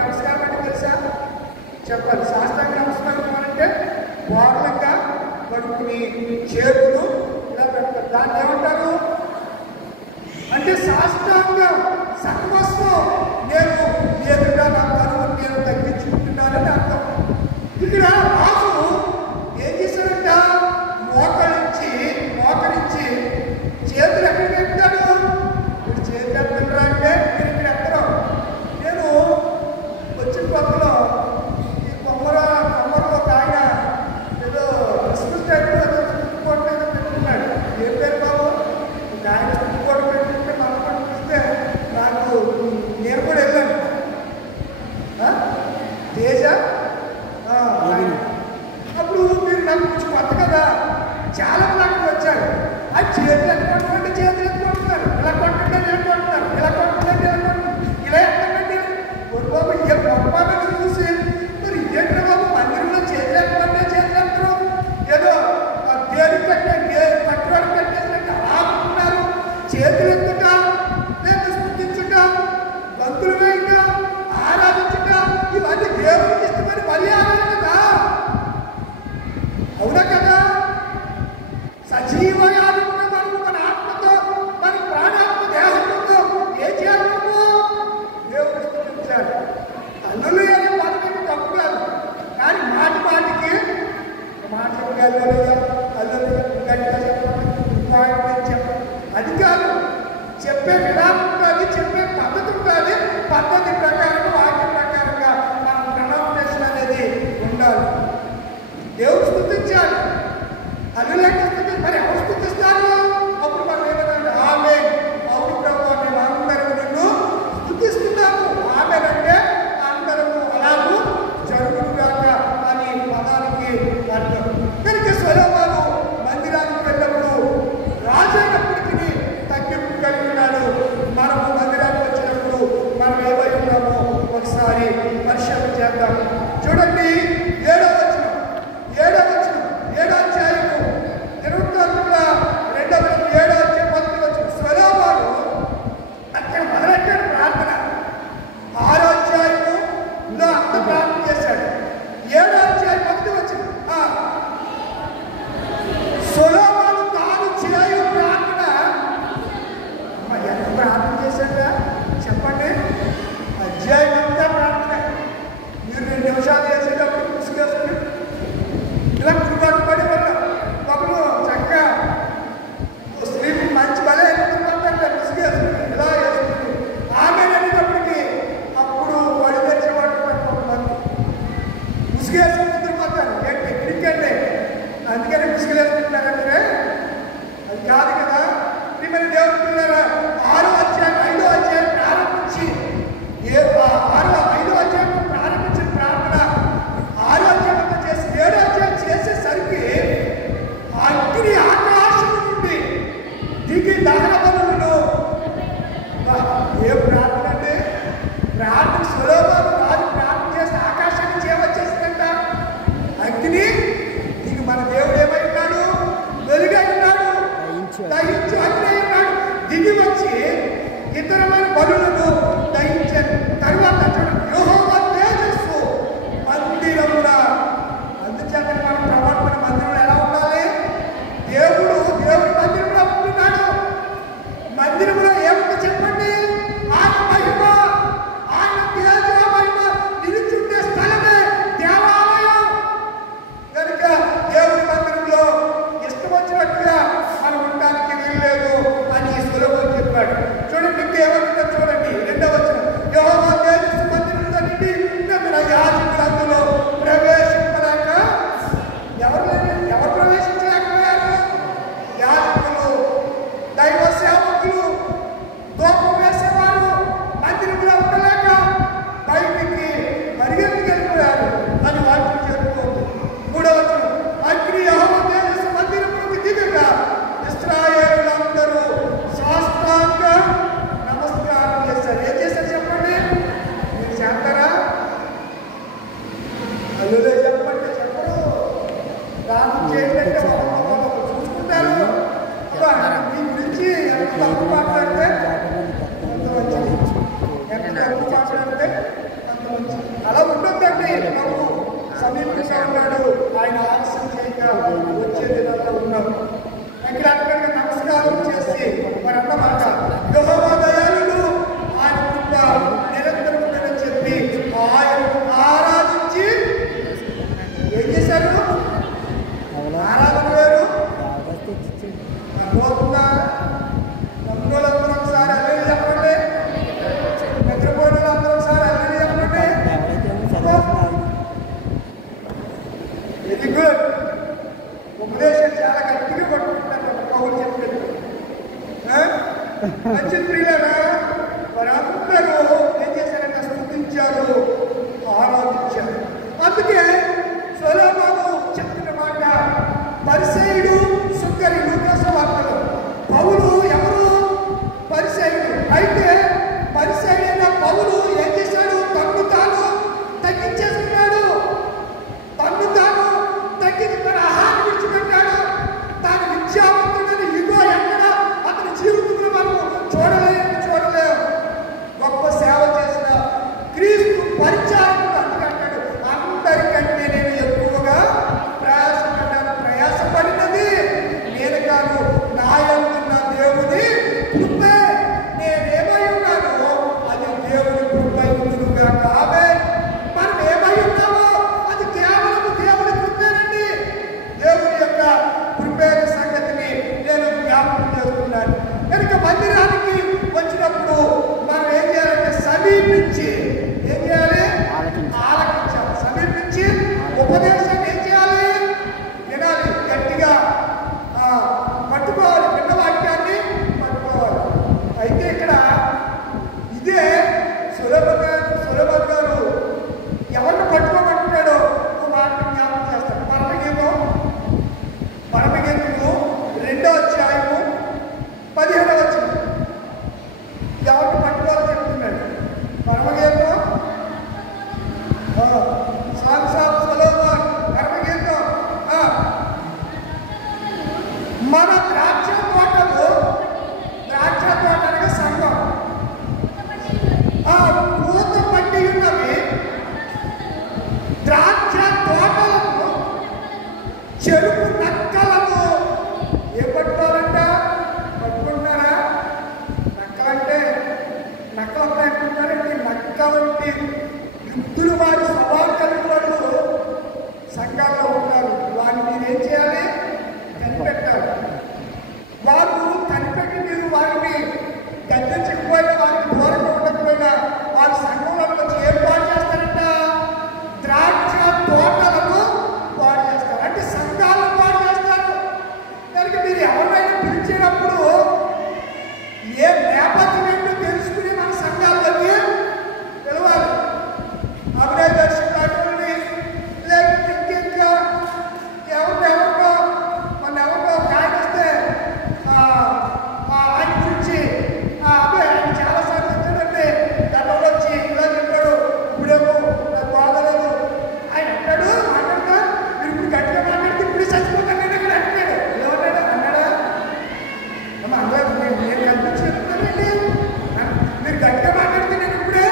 నమస్కారం అంటే తెలుసా? చెప్పాలి. సాష్టాంగ నమస్కారం అంటే వారలంగా పడుకుని చేతులు ఇలా పెడతారు. దాన్ని ఏమంటారు అంటే సాష్టాంగం, సర్వస్వం. నేను ఎదురుగా నా కరువును నేను తగ్గించుకుంటున్నానని అర్థం. ఇక్కడ రాజు ఏం చేశాడంట? మోకరించి చేతులు ఎక్కడికి ఎత్తాడు? ఇప్పుడు చేతులు ఎత్తంటారా అంటే మీరు ఇక్కడ ఎత్తరు. నేను వచ్చిన పక్కలో ఈ కొమ్మరలో ఒక ఆయన ఏదో క్రిస్మస్ టైంలో చుట్టుకోవడం ఏదో పెట్టుకున్నాడు. ఏం పేరు బాబు? ఆయన చుట్టుకోవడం పెట్టుకుంటే మనం కూడా చూస్తే నాకు నేను కూడా వెళ్ళాను. తేజ అప్పుడు మీరు నాకు కొంచెం కొత్త కదా, చాలా నాకు వచ్చారు. అది చేతులు ఎత్తుకుంటుంటే చేతులు ఎత్తుకుంటున్నారు, ఇలా కొట్టుంటే నిలబడుతున్నారు, ఇలా కొట్టుంటే నిలబడుతున్నారు, ఇలా ఎత్తకండి బాబు. ఏ గొప్ప చూసి మరి ఏంటి బాబు మందిరంలో చేతులు ఎత్తుకుంటే చేతులు ఎత్తరు, ఏదో దేని కట్టుబడి కట్టేసినట్టు అలా అనుకుంటున్నారు. చేతులు ఎత్తుట, లేదా స్తుతించుట, గంతులు వేయట, ఆరాధించుట, ఇవన్నీ దేవుడికి ఇష్టమని మర్యాదలు కదా. అవునా కదా? సజీవయాలు మన ఆత్మతో, మన ప్రాణాత్మ దేహంతో ఏం చేయాలి? దేవుడు స్తుతించాలి. అల్లులు అనే పదవి తప్పు కాదు, కానీ మాటికి అల్లులు గట్టిగా చెప్పండి, అది కాదు. చెప్పే విధానం ఉంటుంది, చెప్పే పద్ధతి ఉంటుంది. పద్ధతి ప్రకారం వాక్య ప్రకారంగా మన ప్రొనౌన్సియేషన్ అనేది ఉండాలి. దేవుడు స్తుతించాలి. అల్లులకి స్తుతి. మరి ఎవరు స్తుతిస్తారు? అప్పుడు మనం ఏమంటే ఆమేన్, అవును ప్రభువా మేము అందరము నిన్ను స్తుతిస్తున్నాము. ఆమేన్ అంటే అందరము అలాగూ జరుగుగాక అని పదానికి అర్థం. కనుక సొలొమోను మందిరానికి వెళ్ళినప్పుడు రాజైనప్పటికీ తగ్గింపు కలిగి ఉన్నాడు. మనము మందిరానికి వచ్చినప్పుడు మనం ఏమై ఉన్నామో ఒకసారి పరిశీలన చేద్దాం. చూడండి 7వ వచనం, 7వ అధ్యాయము దినవృత్తాంతముల 2వ 7వ అధ్యాయం 1వ వచనం. సొలొమోను అక్కడ మొదలెట్టాడు ప్రార్థన. 6వ అధ్యాయములో అంత ప్రార్థన చేశాడు. 7వ అధ్యాయం 1వ వచనం. సొలొమోను తాను చేయు ప్రార్థన. ఎంత ప్రార్థన చేశాడా చెప్పండి? అధ్యాయం అంతా ప్రార్థన. మీరు 2 నిమిషాలు చేసేటప్పుడు ముసుగేసుకుని ఇలా పడి ఒకరు చక్కగా స్త్రీ మంచి బలే ముసుగేసుకుని ఇలా వేసుకుని ఆమె అనేటప్పటికీ అప్పుడు పడి తెచ్చేవాడు కొంతమంది ముసుగేసుకుని నిద్రపోతారు. టెక్నిక్ అంటే అందుకని ముసుగులేసుకుంటున్నారంటే అది కాదు కదా. మిమ్మల్ని దేవుడు పిల్లరా 6వ అధ్యాయం 5వ అధ్యాయం ప్రారంభించి 5వ అధ్యాయం ప్రారంభించిన ప్రార్థన తెలుగులో చెప్పంటే చెప్పరు, ప్రార్థన చేయండి చూసుకుంటారు. మీ గురించి ఎంత తప్పు మాట్లాడితే అంత మంచిది, ఎంత తప్పు మాట్లాడితే అంత మంచిది. అలా ఉంటుందండి. ప్రభు సమీపంగా ఉన్నాడు, ఆయన ఆలస్యం చేయక వచ్చే దినాల్లో ఉన్నాడు. అక్కడ నమస్కారం చేసి మరి అన్నమాట యెహోవా దయాళుడు, ఆయన కృప నిరంతరం ఉందని చెప్పి ఆయన ఆరాధించి ఏం చేశారు? ఆరాధన వేరు పోతుందా? నమ్ముకోవాలందరూ ఒకసారి అల్లేలు చెప్పండి, నిద్రపోయిన అందరూ ఒకసారి అల్లేలు చెప్పండి. Very good. ఉపదేశం చాలా గట్టిగా పట్టుకుంటారు పౌరులు చెప్పారు. మంచి ప్రియులరా, వారందరూ ఏం చేశారంటే స్తుతించారు, ఆరాధించారు. అందుకే సొలొమోను చెప్పిన మాట పరిసయ్యుడు సుంకరి లూకాసు వార్తలు. పౌలు ఎవరు? పరిసయ్యుడు. అయితే పరిసయ్యుడైన పౌలు ఏం చేశాడు? తన్ను తాను తగ్గించేసుకున్నాడు. తన్ను తాను తగ్గించుకున్న ఆహారం విడిచిపెట్టాడు. తాను విద్యావంతుడని ఇగో ఎక్కడ అతని జీవితంలో మనం చూడలేము. గొప్ప సేవ చేసిన క్రీస్తు పరిచారకుడు అందుకంటాడు, అందరికంటే నేను ఎక్కువగా ప్రయాసపడినది నేను కాదు, నా యందున్న దేవుని కృపే. నేనేమై ఉన్నానో అది దేవుని కృప ఉండునుగా. ఆమేన్. మనం ఏమై ఉన్నామో అది కేవలం దేవుని కృపేనండి. దేవుని యొక్క కృపైన సంగతిని నేను జ్ఞాపకం చేస్తున్నాను. కనుక మందిరానికి వచ్చినప్పుడు మనం ఏం చేయాలంటే సమీపించి ఏం చేయాలి? ఆలకించాలి. సమీపించి ఉపదేశాన్ని ఏం చేయాలి? వినాలి, గట్టిగా పట్టుకోవాలి, విన్న వాక్యాన్ని పట్టుకోవాలి. అయితే ఇక్కడ ఇదే సొలొమోను గారు ఎవరిని పట్టుకోమంటున్నాడో ఒక మాట జ్ఞాపకం చేస్తాడు. పరమగీతము 2వ అధ్యాయము 15వ వచనం. ఎవరిని పట్టుకోవాలని చెప్తున్నాడు? పరమగీతం, సాంగ్స్ ఆఫ్ సొలొమోన్, పరమగీతం. మన ద్రాక్ష తోట అనగా సంఘం పూత పట్టి ఉన్నవి. ద్రాక్ష తోటలను చెరుకు నక్కలను ఏ పట్టుకోవాలంట? పట్టుకుంటున్నారా? నక్కలంటే నక్కలు పట్టుకుంటారండి. నక్క వంటి యుక్తులు వారి స్వభావం కలిగిన వాళ్ళు సంఘాల్లో ఉంటారు. వారిని మీరు ఏం చేయాలి? కనిపెట్టాలి. వారు కనిపెట్టి మీరు వారిని గద్దించకపోయినా, వారికి దూరంగా ఉండకపోయినా వారి సంఘంలో వచ్చి ఏం పాడు చేస్తారంట? ద్రాక్ష తోటలను పాడు చేస్తారు, అంటే సంఘాలను పాడు చేస్తారు. కనుక మీరు ఎవరైనా పిలిచేటప్పుడు ఏ నేపథ్యం ఏంటో తెలుసుకుని మన సంఘాల్లోకి పిలవాలి. అభినయ దర్శకుని లేకపోతే ఇంకెందుకు ఎవరికో కాయన వస్తే ఆయన గురించి అబ్బాయి ఆయన చాలాసార్లు వచ్చాడంటే గతంలో వచ్చి ఇలా చెప్పాడు, ఇప్పుడేమో నాకు బాగలేదు ఆయన అంటాడు. మాట్లాడతా మీరు ఇప్పుడు గట్టిగా మాట్లాడితే ఇప్పుడు చచ్చిపోతాను నేను ఇక్కడ అంటాడు. ఎవరైనా అన్నాడా? అందరూ నేను కనిపించి చెప్తున్నానండి, మీరు గట్టిగా మాట్లాడితే నేను ఇప్పుడే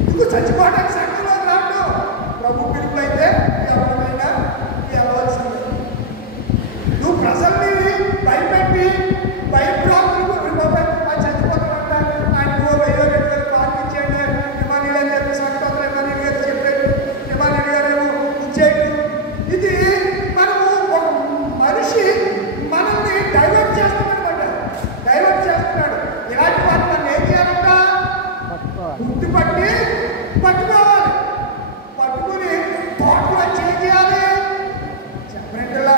ఎందుకు చచ్చిపోవడానికి సంఘంలో రావడం? ప్రభు పిలుపు అయితే ఎవరైనా వెళ్ళవలసింది. నువ్వు ప్రజల్ని భయపెట్టి భయప్రాంతులు చచ్చిపోతామంట, ఆయన 1000 పాటించండి హిమానీయులు అని చెప్పి సంగతులు హిమానీయులు గారు చెప్పారు. హిమానీయులు గారేమో ఇచ్చేయండి. ఇది మనము ఒక మనిషి మనల్ని డైవర్ట్ చేస్తామన్నమాట. డైవర్ట్ చేస్తున్నాడు. ఇలాంటి వాటిని మనం ఏం చేయాలంట? గుర్తుపట్టి పట్టుకోవాలి. పట్టుకుని తోటలో చేంజ్ చేయాలి. చెప్పినట్టులా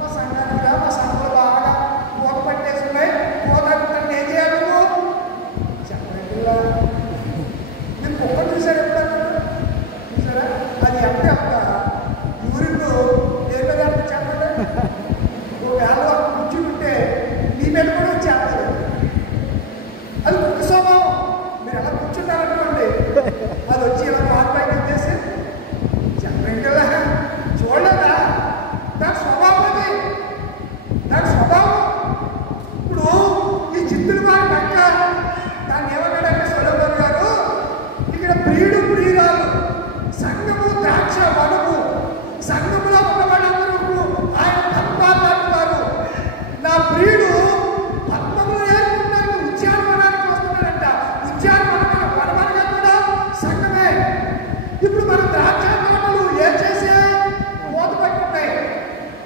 మా సంఘానికి మా సంఘంలో బాగా పూత పట్టేస్తున్నాయి, పూత ఏం చేయాలి? నువ్వు చెప్పినట్టులా నేను కుక్క చూసారు ఎప్పుడన్నా? చూసారా? అది ఎంత యూరిన్ దేని మీద చెప్పండి. ఒకవేళ కూర్చుంటే నీ మీద కూడా వచ్చేస్తారు. అది కుక్క స్వభావం. మీరు ఎలా కూర్చుంటారనుకోండి, అది వచ్చి ఇలా పాత పైకి వచ్చేసి ద్రాక్ష తోటలు ఏం చేసే మూత పట్టున్నాయి.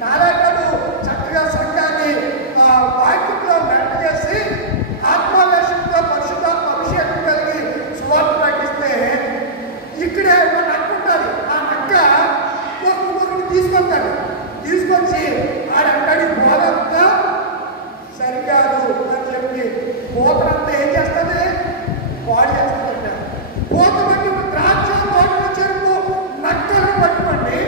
నారాయణుడు చక్కగా సంఘాన్ని వాక్యంలో మెట్ట చేసి ఆత్మావేశంతో పరిశుద్ధాత్మ అభిషేకం కలిగి సువార్త ప్రకటిస్తే ఇక్కడే ఒక నక్క ఉంటుంది. ఆ నక్క ఒకరిని తీసుకొస్తాడు. తీసుకొచ్చి ఆడంటాడు బోధంతా సరికాదు అని చెప్పి బోధనంతా ఏం చేస్తుంది? పాడు చేస్తుందంట. బోధ బట్టి ద్రాక్ష తోటల చెరుకు నక్కలను పట్టుకోండి.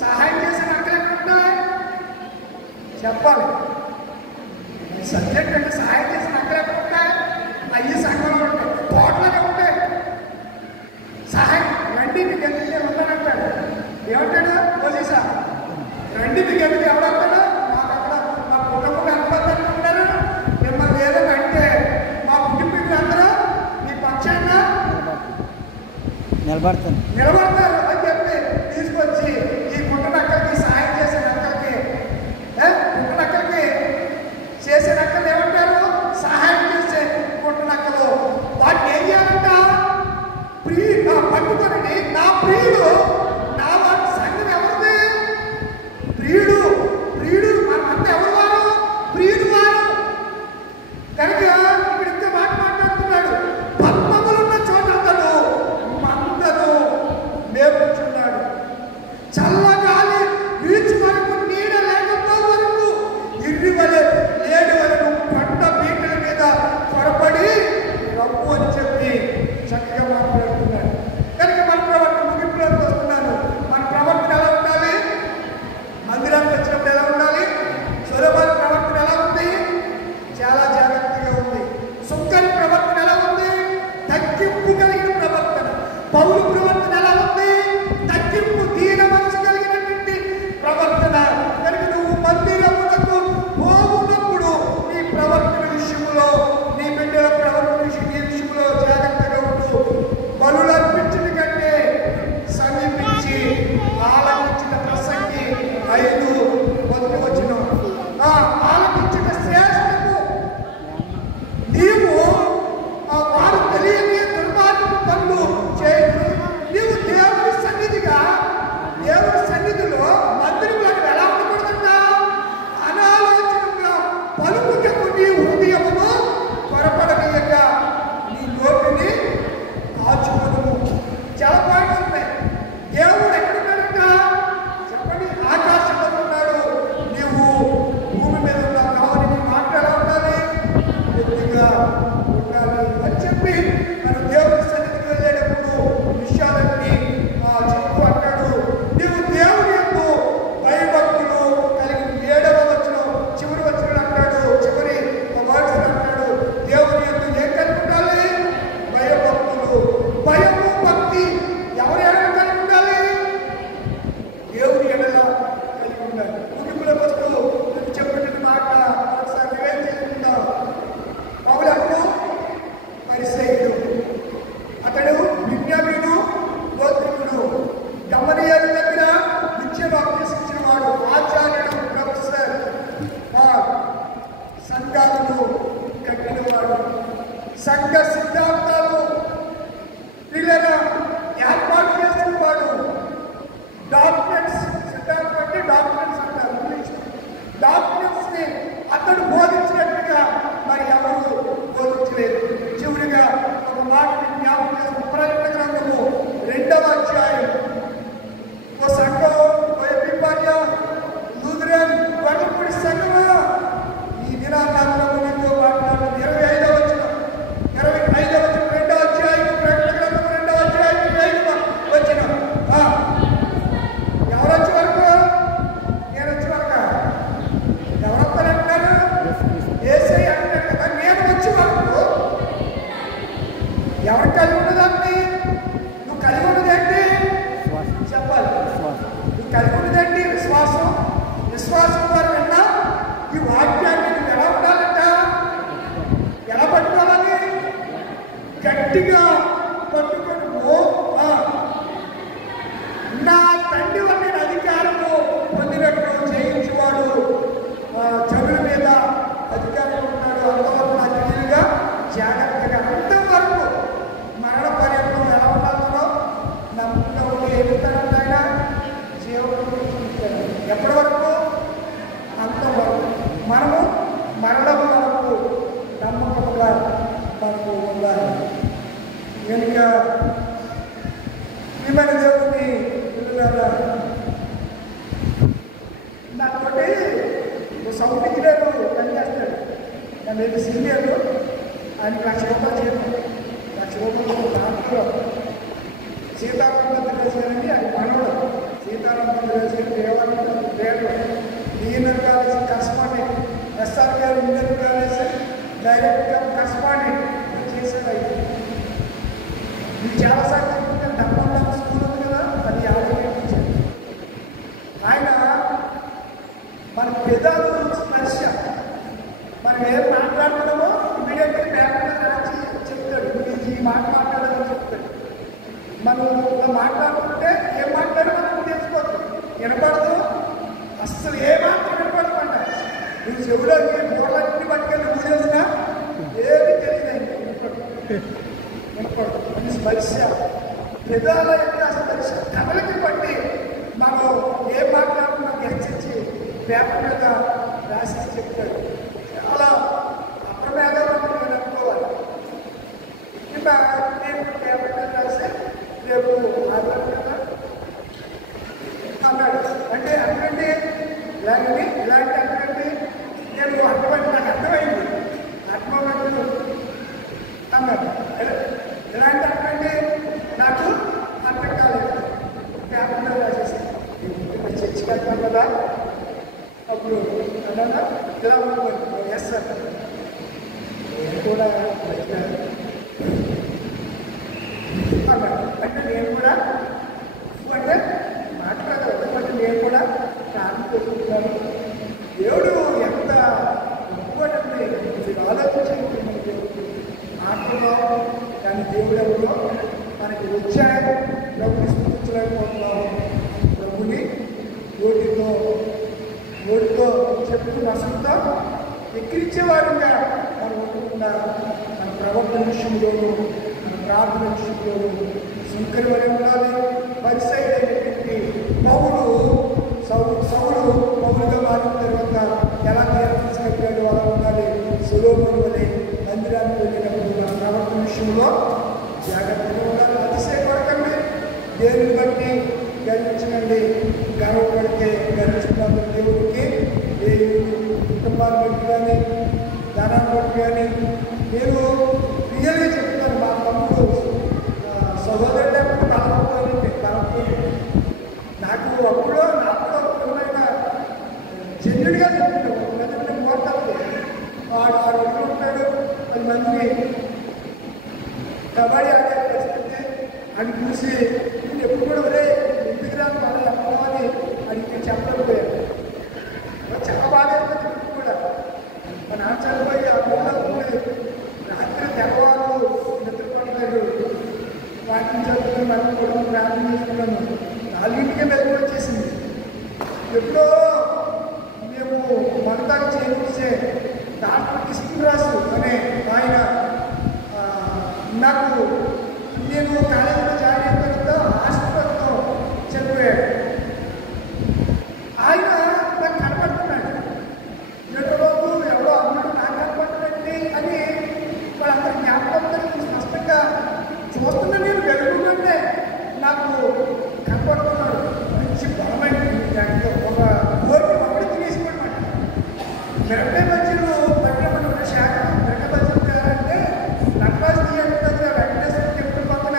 సహాయం చేసే నక్కలు ఎక్కడుంటాయి చెప్పాలి. సబ్జెక్ట్ అంటే సహాయం చేసే నక్కలు ఎక్కడుంటాయి? అయ్యి సంఘంలో ఉంటాయి, తోటలోనే ఉంటాయి. సహాయం రండి మీకు ఎందుకు ఉంటానంటాడు. ఏమంటాడు పోలీసా? రండి మీకు ఎందుకు ఎవడవుతాడు? మాకు అక్కడ మా కుటుంబం ఎంతమంది ఉంటారు? మిమ్మల్ని ఏదైనా అంటే మా కుటుంబీకులందరూ మీ పక్షాన నిలబడతారు అని చెప్పి తీసుకొచ్చి ఈ గుంట నక్కలకి సహాయం చేసే నక్కలకి గుంట నక్కలకి చేసే నక్కలు ఏమంటారు? సహాయం చేసే గుంట నక్కలు. వాటిని ఏం చేయాలంట? పట్టుకొని నా ప్రియుడు నా వాటి సంగతి ఎవరిది? ప్రియుడు ప్రియుడు మనమంతా ఎవరు వారు? ప్రియుడు వారు కనుక ఇక్కడ ఇంత మాట మాట్లాడుతున్నాడు. పద్మములున్న చోట అతడు మందను మేపుచున్నాడు. చల్లగాలి వీచు వరకు నీడ లేకపో వరకు ఇర్రి వలె లేడి వరకు పంట పీటల మీద త్వరపడి రప్పు అని చెప్పి చక్కగా మాట్లాడుతున్నాడు. కనుక మన ప్రవర్తన ముగింపులోకి వస్తున్నాను. మన ప్రవర్తన ఎలా ఉండాలి? మందిరానికి వచ్చినప్పుడు ఎలా ఉండాలి? సొలొమోను ప్రవర్తన ఎలా ఉంది? చాలా జాగ్రత్తగా ఉంది. సుంకరి ప్రవర్తన ఎలా ఉంది? తగ్గింపు కలిగిన ప్రవర్తన. పౌలు ప్రవర్తన ఎలా ఉంది? తగ్గింపు దీన మనసు కలిగినటువంటి ప్రవర్తన. కనుక నువ్వు మందిరమునకు పోవునప్పుడు నీ ప్రవర్తన విషయంలో, నీ బిడ్డల ప్రవర్తన విషయంలో జాగ్రత్తగా ఉంటూ బలులు అర్పించిన కంటే సమీపించి ఆలకించిన ప్రసంగి 5:1 ఆలకించిన శ్రేష్టము. నీవు వారు తెలియని దుర్మార్గపు పనులు చేయదు. నీవు సీతారాం పంతులు గారండి, అది మనవడు. సీతారాం పంతులు గారు దేవాలయం పేరు డిఎన్ఆర్ కాలేజ్ కరస్పాండెంట్, ఎస్ఆర్ గారు ఇంజనీరింగ్ కాలేజ్ డైరెక్టర్ కరస్పాండెంట్ చేశారు. అయితే మీకు చాలాసార్లు చెప్తుంటారు, డబ్బా స్కూల్ ఉంది కదా, అది ఆలోచించారు. ఆయన మన పెదాలు స్పర్శ, మనం ఏం మాట్లాడుతున్నామో ఇమీడియట్గా పేపర్ మీద రాసి చెప్తాడు, ఈ మాట మాట్లాడాలని చెప్తాడు. మనం మాట్లాడుతుంటే ఏం మాట్లాడాలో మనకు తెలిసిపోతుంది. వినపడదు, అస్సలు ఏ మాత్రం వినపడకుండా నువ్వు చెవులోకి బోర్లన్నీ పట్టుకెళ్ళి నువ్వు చేసినా ఏమి తెలియదండి, వినపడదు. అది స్పర్శ, పెదాల యొక్క స్పర్శ, కథలకి బట్టి మనం ఏం మాట్లాడుతున్నాం హెచ్చరించి పేపర్ మీద రాసి చెప్తాడు. చాలా అప్రమేదంగా మనం అనుకోవాలి. ఇంకా నేను పేపర్ మీద రాసి రేపు ఆధారం కదా అన్నాడు. అంటే అర్థండి ఇలాంటి ఇలాంటి అర్థండి నేను అర్థమైంది, నాకు అర్థమైంది, అర్థమైంది అన్నాడు. ఇలాంటి అర్థండి నాకు అర్థం కాలేదు, పేపర్ మీద రాసేసాను. చర్చికి వెళ్తాను కదా, అప్పుడు అన్నా ఇలా ఉంటుంది, ఎస్ సార్ నేను కూడా వచ్చాను అన్నాడు. అంటే నేను కూడా అంటే మాట్లాడదు, అంటే నేను కూడా ప్రార్థన చేసుకుంటున్నాను. దేవుడు ఎంత ఇంపార్టెంట్ మీరు ఆలోచించండి. మాటలో కానీ దేవుడు ఎవరో మనకి వచ్చాడు, ప్రభుని స్మరించలేకపోతున్నాము. ప్రభుని నోటితో చెప్తూ మనసుతో ఎక్కిరించేవాడుగా మనం ఉండకుండా మన ప్రవర్తన విషయంలోనూ మన ప్రార్థన విషయంలోనూ శంకరవరి ఉండాలి. పరిసైనటువంటి సౌలు పౌరుగా మారిన తర్వాత ఎలా తీసుకెళ్ళాడు అలా ఉండాలి. సొలొమోను వలె మందిరానికి వెళ్ళినప్పుడు మన ప్రవర్తన విషయంలో జాగ్రత్తగా ఉండాలి. అతిశయపడకండి, దేవుని బట్టి గర్వించకండి. గర్వపడితే గర్విస్తున్న దేవుడికి కుటుంబాన్ని బట్టి కానీ ధనాన్ని బట్టి కానీ నేను రియల్గా చెప్తాను. మా తమ్ముడు సహోదరుడే తలపోయింది నాకు అప్పుడు నాకుడైనా జన్యుడిగా చెప్తున్నాడు. మోటాడు వాడు 6 రోజులు ఉంటాడు, 10 మంది కబడ్డీ ఆడే పరిస్థితి అని చూసి ఎప్పుడు కూడా ఒరే ఎందుకు రాను అలా చెప్పమని అడిగి చెప్పలేకపోయాడు. చాలా బాగా ఇప్పుడు కూడా మా నాన్న చనిపోయి ఆ మూల రాత్రి తెల్లవారు నిద్రపడలేదు. వాటిని చదువుకుని మళ్ళీ కూడా ప్రార్థన చేసుకున్నాను. 4ంటికే మెలకు వచ్చేసింది. ఎప్పుడో మేము మనతాకి చేకూర్చే డాక్టర్ కృష్ణరాజు అనే ఆయన నాకు నేను కాలేజీలో జాయిన్ అయిన తర్వాత హాస్పిటల్తో చనిపోయాడు. ఆయన నాకు కనపడుతున్నాడు. బాబు ఎవరో అన్నాడు నాకు కనపడుతుందండి అని వాళ్ళందరూ జ్ఞాపకం స్పష్టంగా చూస్తున్నా. నేను వెలుగుతుంటే నాకు కనపడుతున్నాడు. మంచి బలమైన ఒక కోరిక అప్పుడు తినేసిపోయినమాట. మిరపకాయ బజ్జీలు పట్టేమన్న శాఖ మిరపకాయ బజ్జీలు తయారంటే నటరాజు థియేటర్ దగ్గర వెంకటేశ్వర టెంపుల్ పక్కన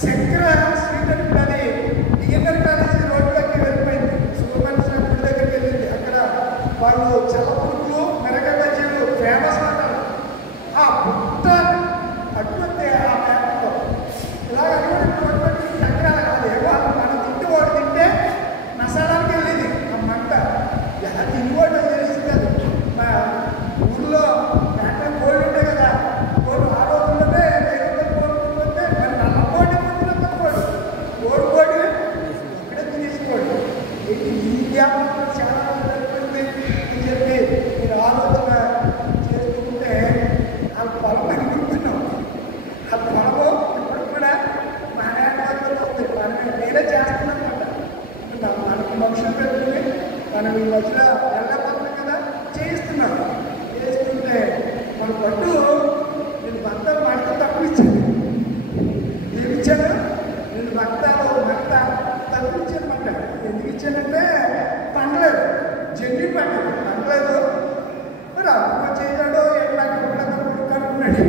శంకర స్ట్రీట్ అని డిఎన్ఆర్ కాలేజీ రోడ్లోకి వెళ్ళిపోయింది. సుబ్రహ్మణ్య గుడి దగ్గరికి వెళ్ళింది. అక్కడ వాళ్ళు చల్లపురుకులు మిరపకాయ బజ్జీలు ఫేమస్ అంటారు. ఆ బుట్ట అటువంటి ఆ పేపర్లో ఇలా అటువంటి చక్రాలు కాదు, వాళ్ళు మనం తింటే వాడు తింటే మసాలాకి వెళ్ళేది ఆ మంట. ఎలా తిండివాడు తెలిసి కాదు. మా ఊళ్ళో పేట కోళ్ళు ఉంటాయి కదా, కోళ్ళు ఆ రోజుల్లోనే కోడుకుంటే మరి నల్లకోడి కోడి ఇక్కడే తినేసుకోండి. ఈ జ్ఞాపకం చాలా జరుగుతుంది అని చెప్పి మీరు ఆలోచన చేసుకుంటే ఆ పొలం అనుకుంటున్నాం. ఆ పొలము ఇప్పుడు కూడా మా నేపథ్యంలో ఉంది. నేనే చేస్తున్నాను అనమాట. మనకు మనుషులు పెట్టుకుని మనం ఈ మధ్యలో వెళ్ళబోతున్నాం కదా, చేయిస్తున్నాం. చేస్తుంటే మన పట్టు నేను భర్త మడత తక్కువ ఇచ్చాను. ఏమి ఇచ్చాను? నేను భర్త తక్కువ ఇచ్చాను మాట. ఎందుకు ఇచ్చానంటే పండలేదు, జల్లి పండలేదు. మరి అమ్మ చేయడాడో ఎట్లాంటి కనుక్కున్నాడు.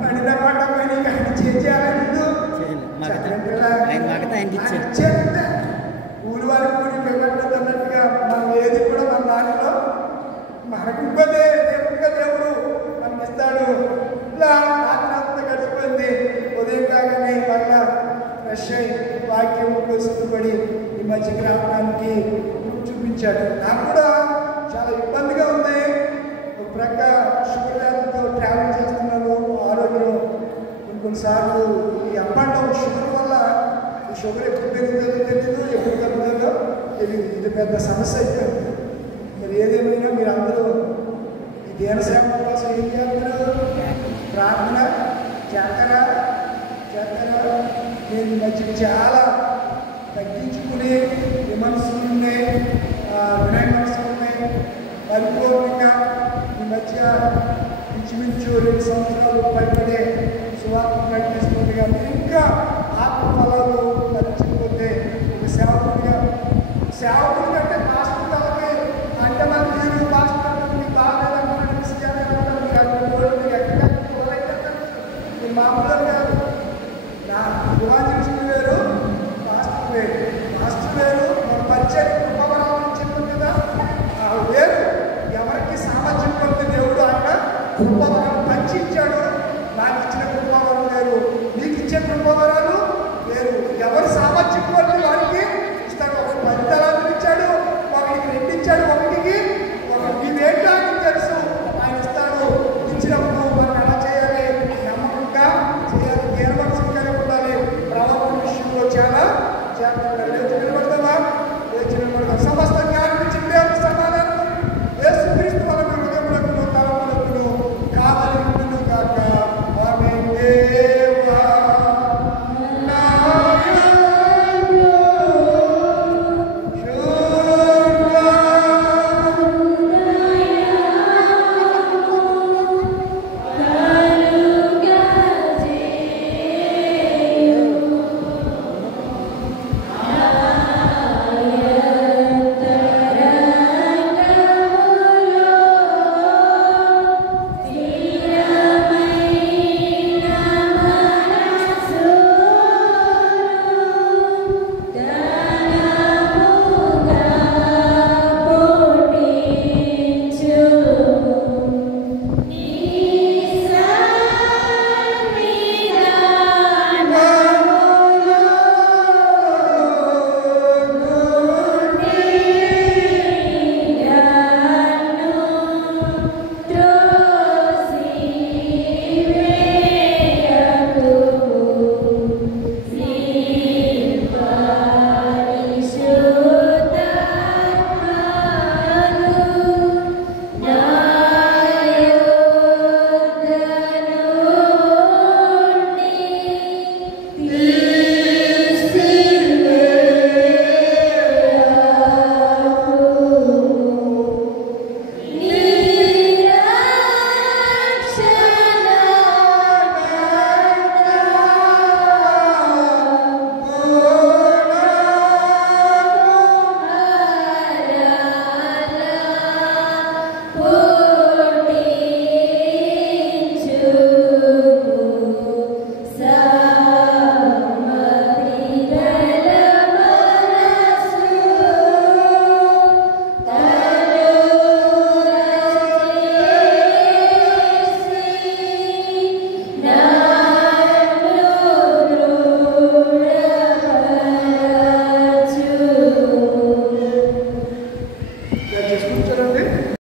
పడిన పంట పని చేయాలని ఆయనకి ఇచ్చారు. ఇచ్చారంటే ఊరి వారికి కూడి పెట్టదు అన్నట్టుగా మనం ఏది కూడా మన దాంట్లో మనకు ఇవ్వదే దేవుడు మనకి ఇస్తాడు. ఇలా రాత్రి గడిచిపోయింది. ఉదయం కాగానే మళ్ళా ఫ్రెష్ అయ్యి వాక్యం సిద్ధపడి ఈ మధ్య గ్రామానికి చూపించాడు. నాకు కూడా చాలా ఇబ్బందిగా ఉంది. ఒక ప్రక్క షుగర్ వ్యాధితో ట్రావెల్ చేస్తున్నాను. ఆరోగ్యం కొన్నిసార్లు ఈ అప్ అండ్ డౌన్ షుగర్ వల్ల ఈ షుగర్ ఎప్పుడు పెరుగుతుందో తెలియదు, ఎప్పుడు తగ్గుతుందో తెలియదు. ఇది పెద్ద సమస్య అయిపోయింది. మరి ఏదేమైనా మీరు అందరూ ఈ దేనసేవ కోసం ఏం చేస్తారు? ప్రార్థన చేస్తారా? నేను ఈ మధ్య చాలా తగ్గించుకుని విమర్శలు ఉన్నాయి, వినయ మనసులు ఉన్నాయి. పరిపూర్ణంగా ఈ మధ్య ఇంచుమించు 2 సంవత్సరాలు పైబడే సువార్త ప్రకటిస్తుంది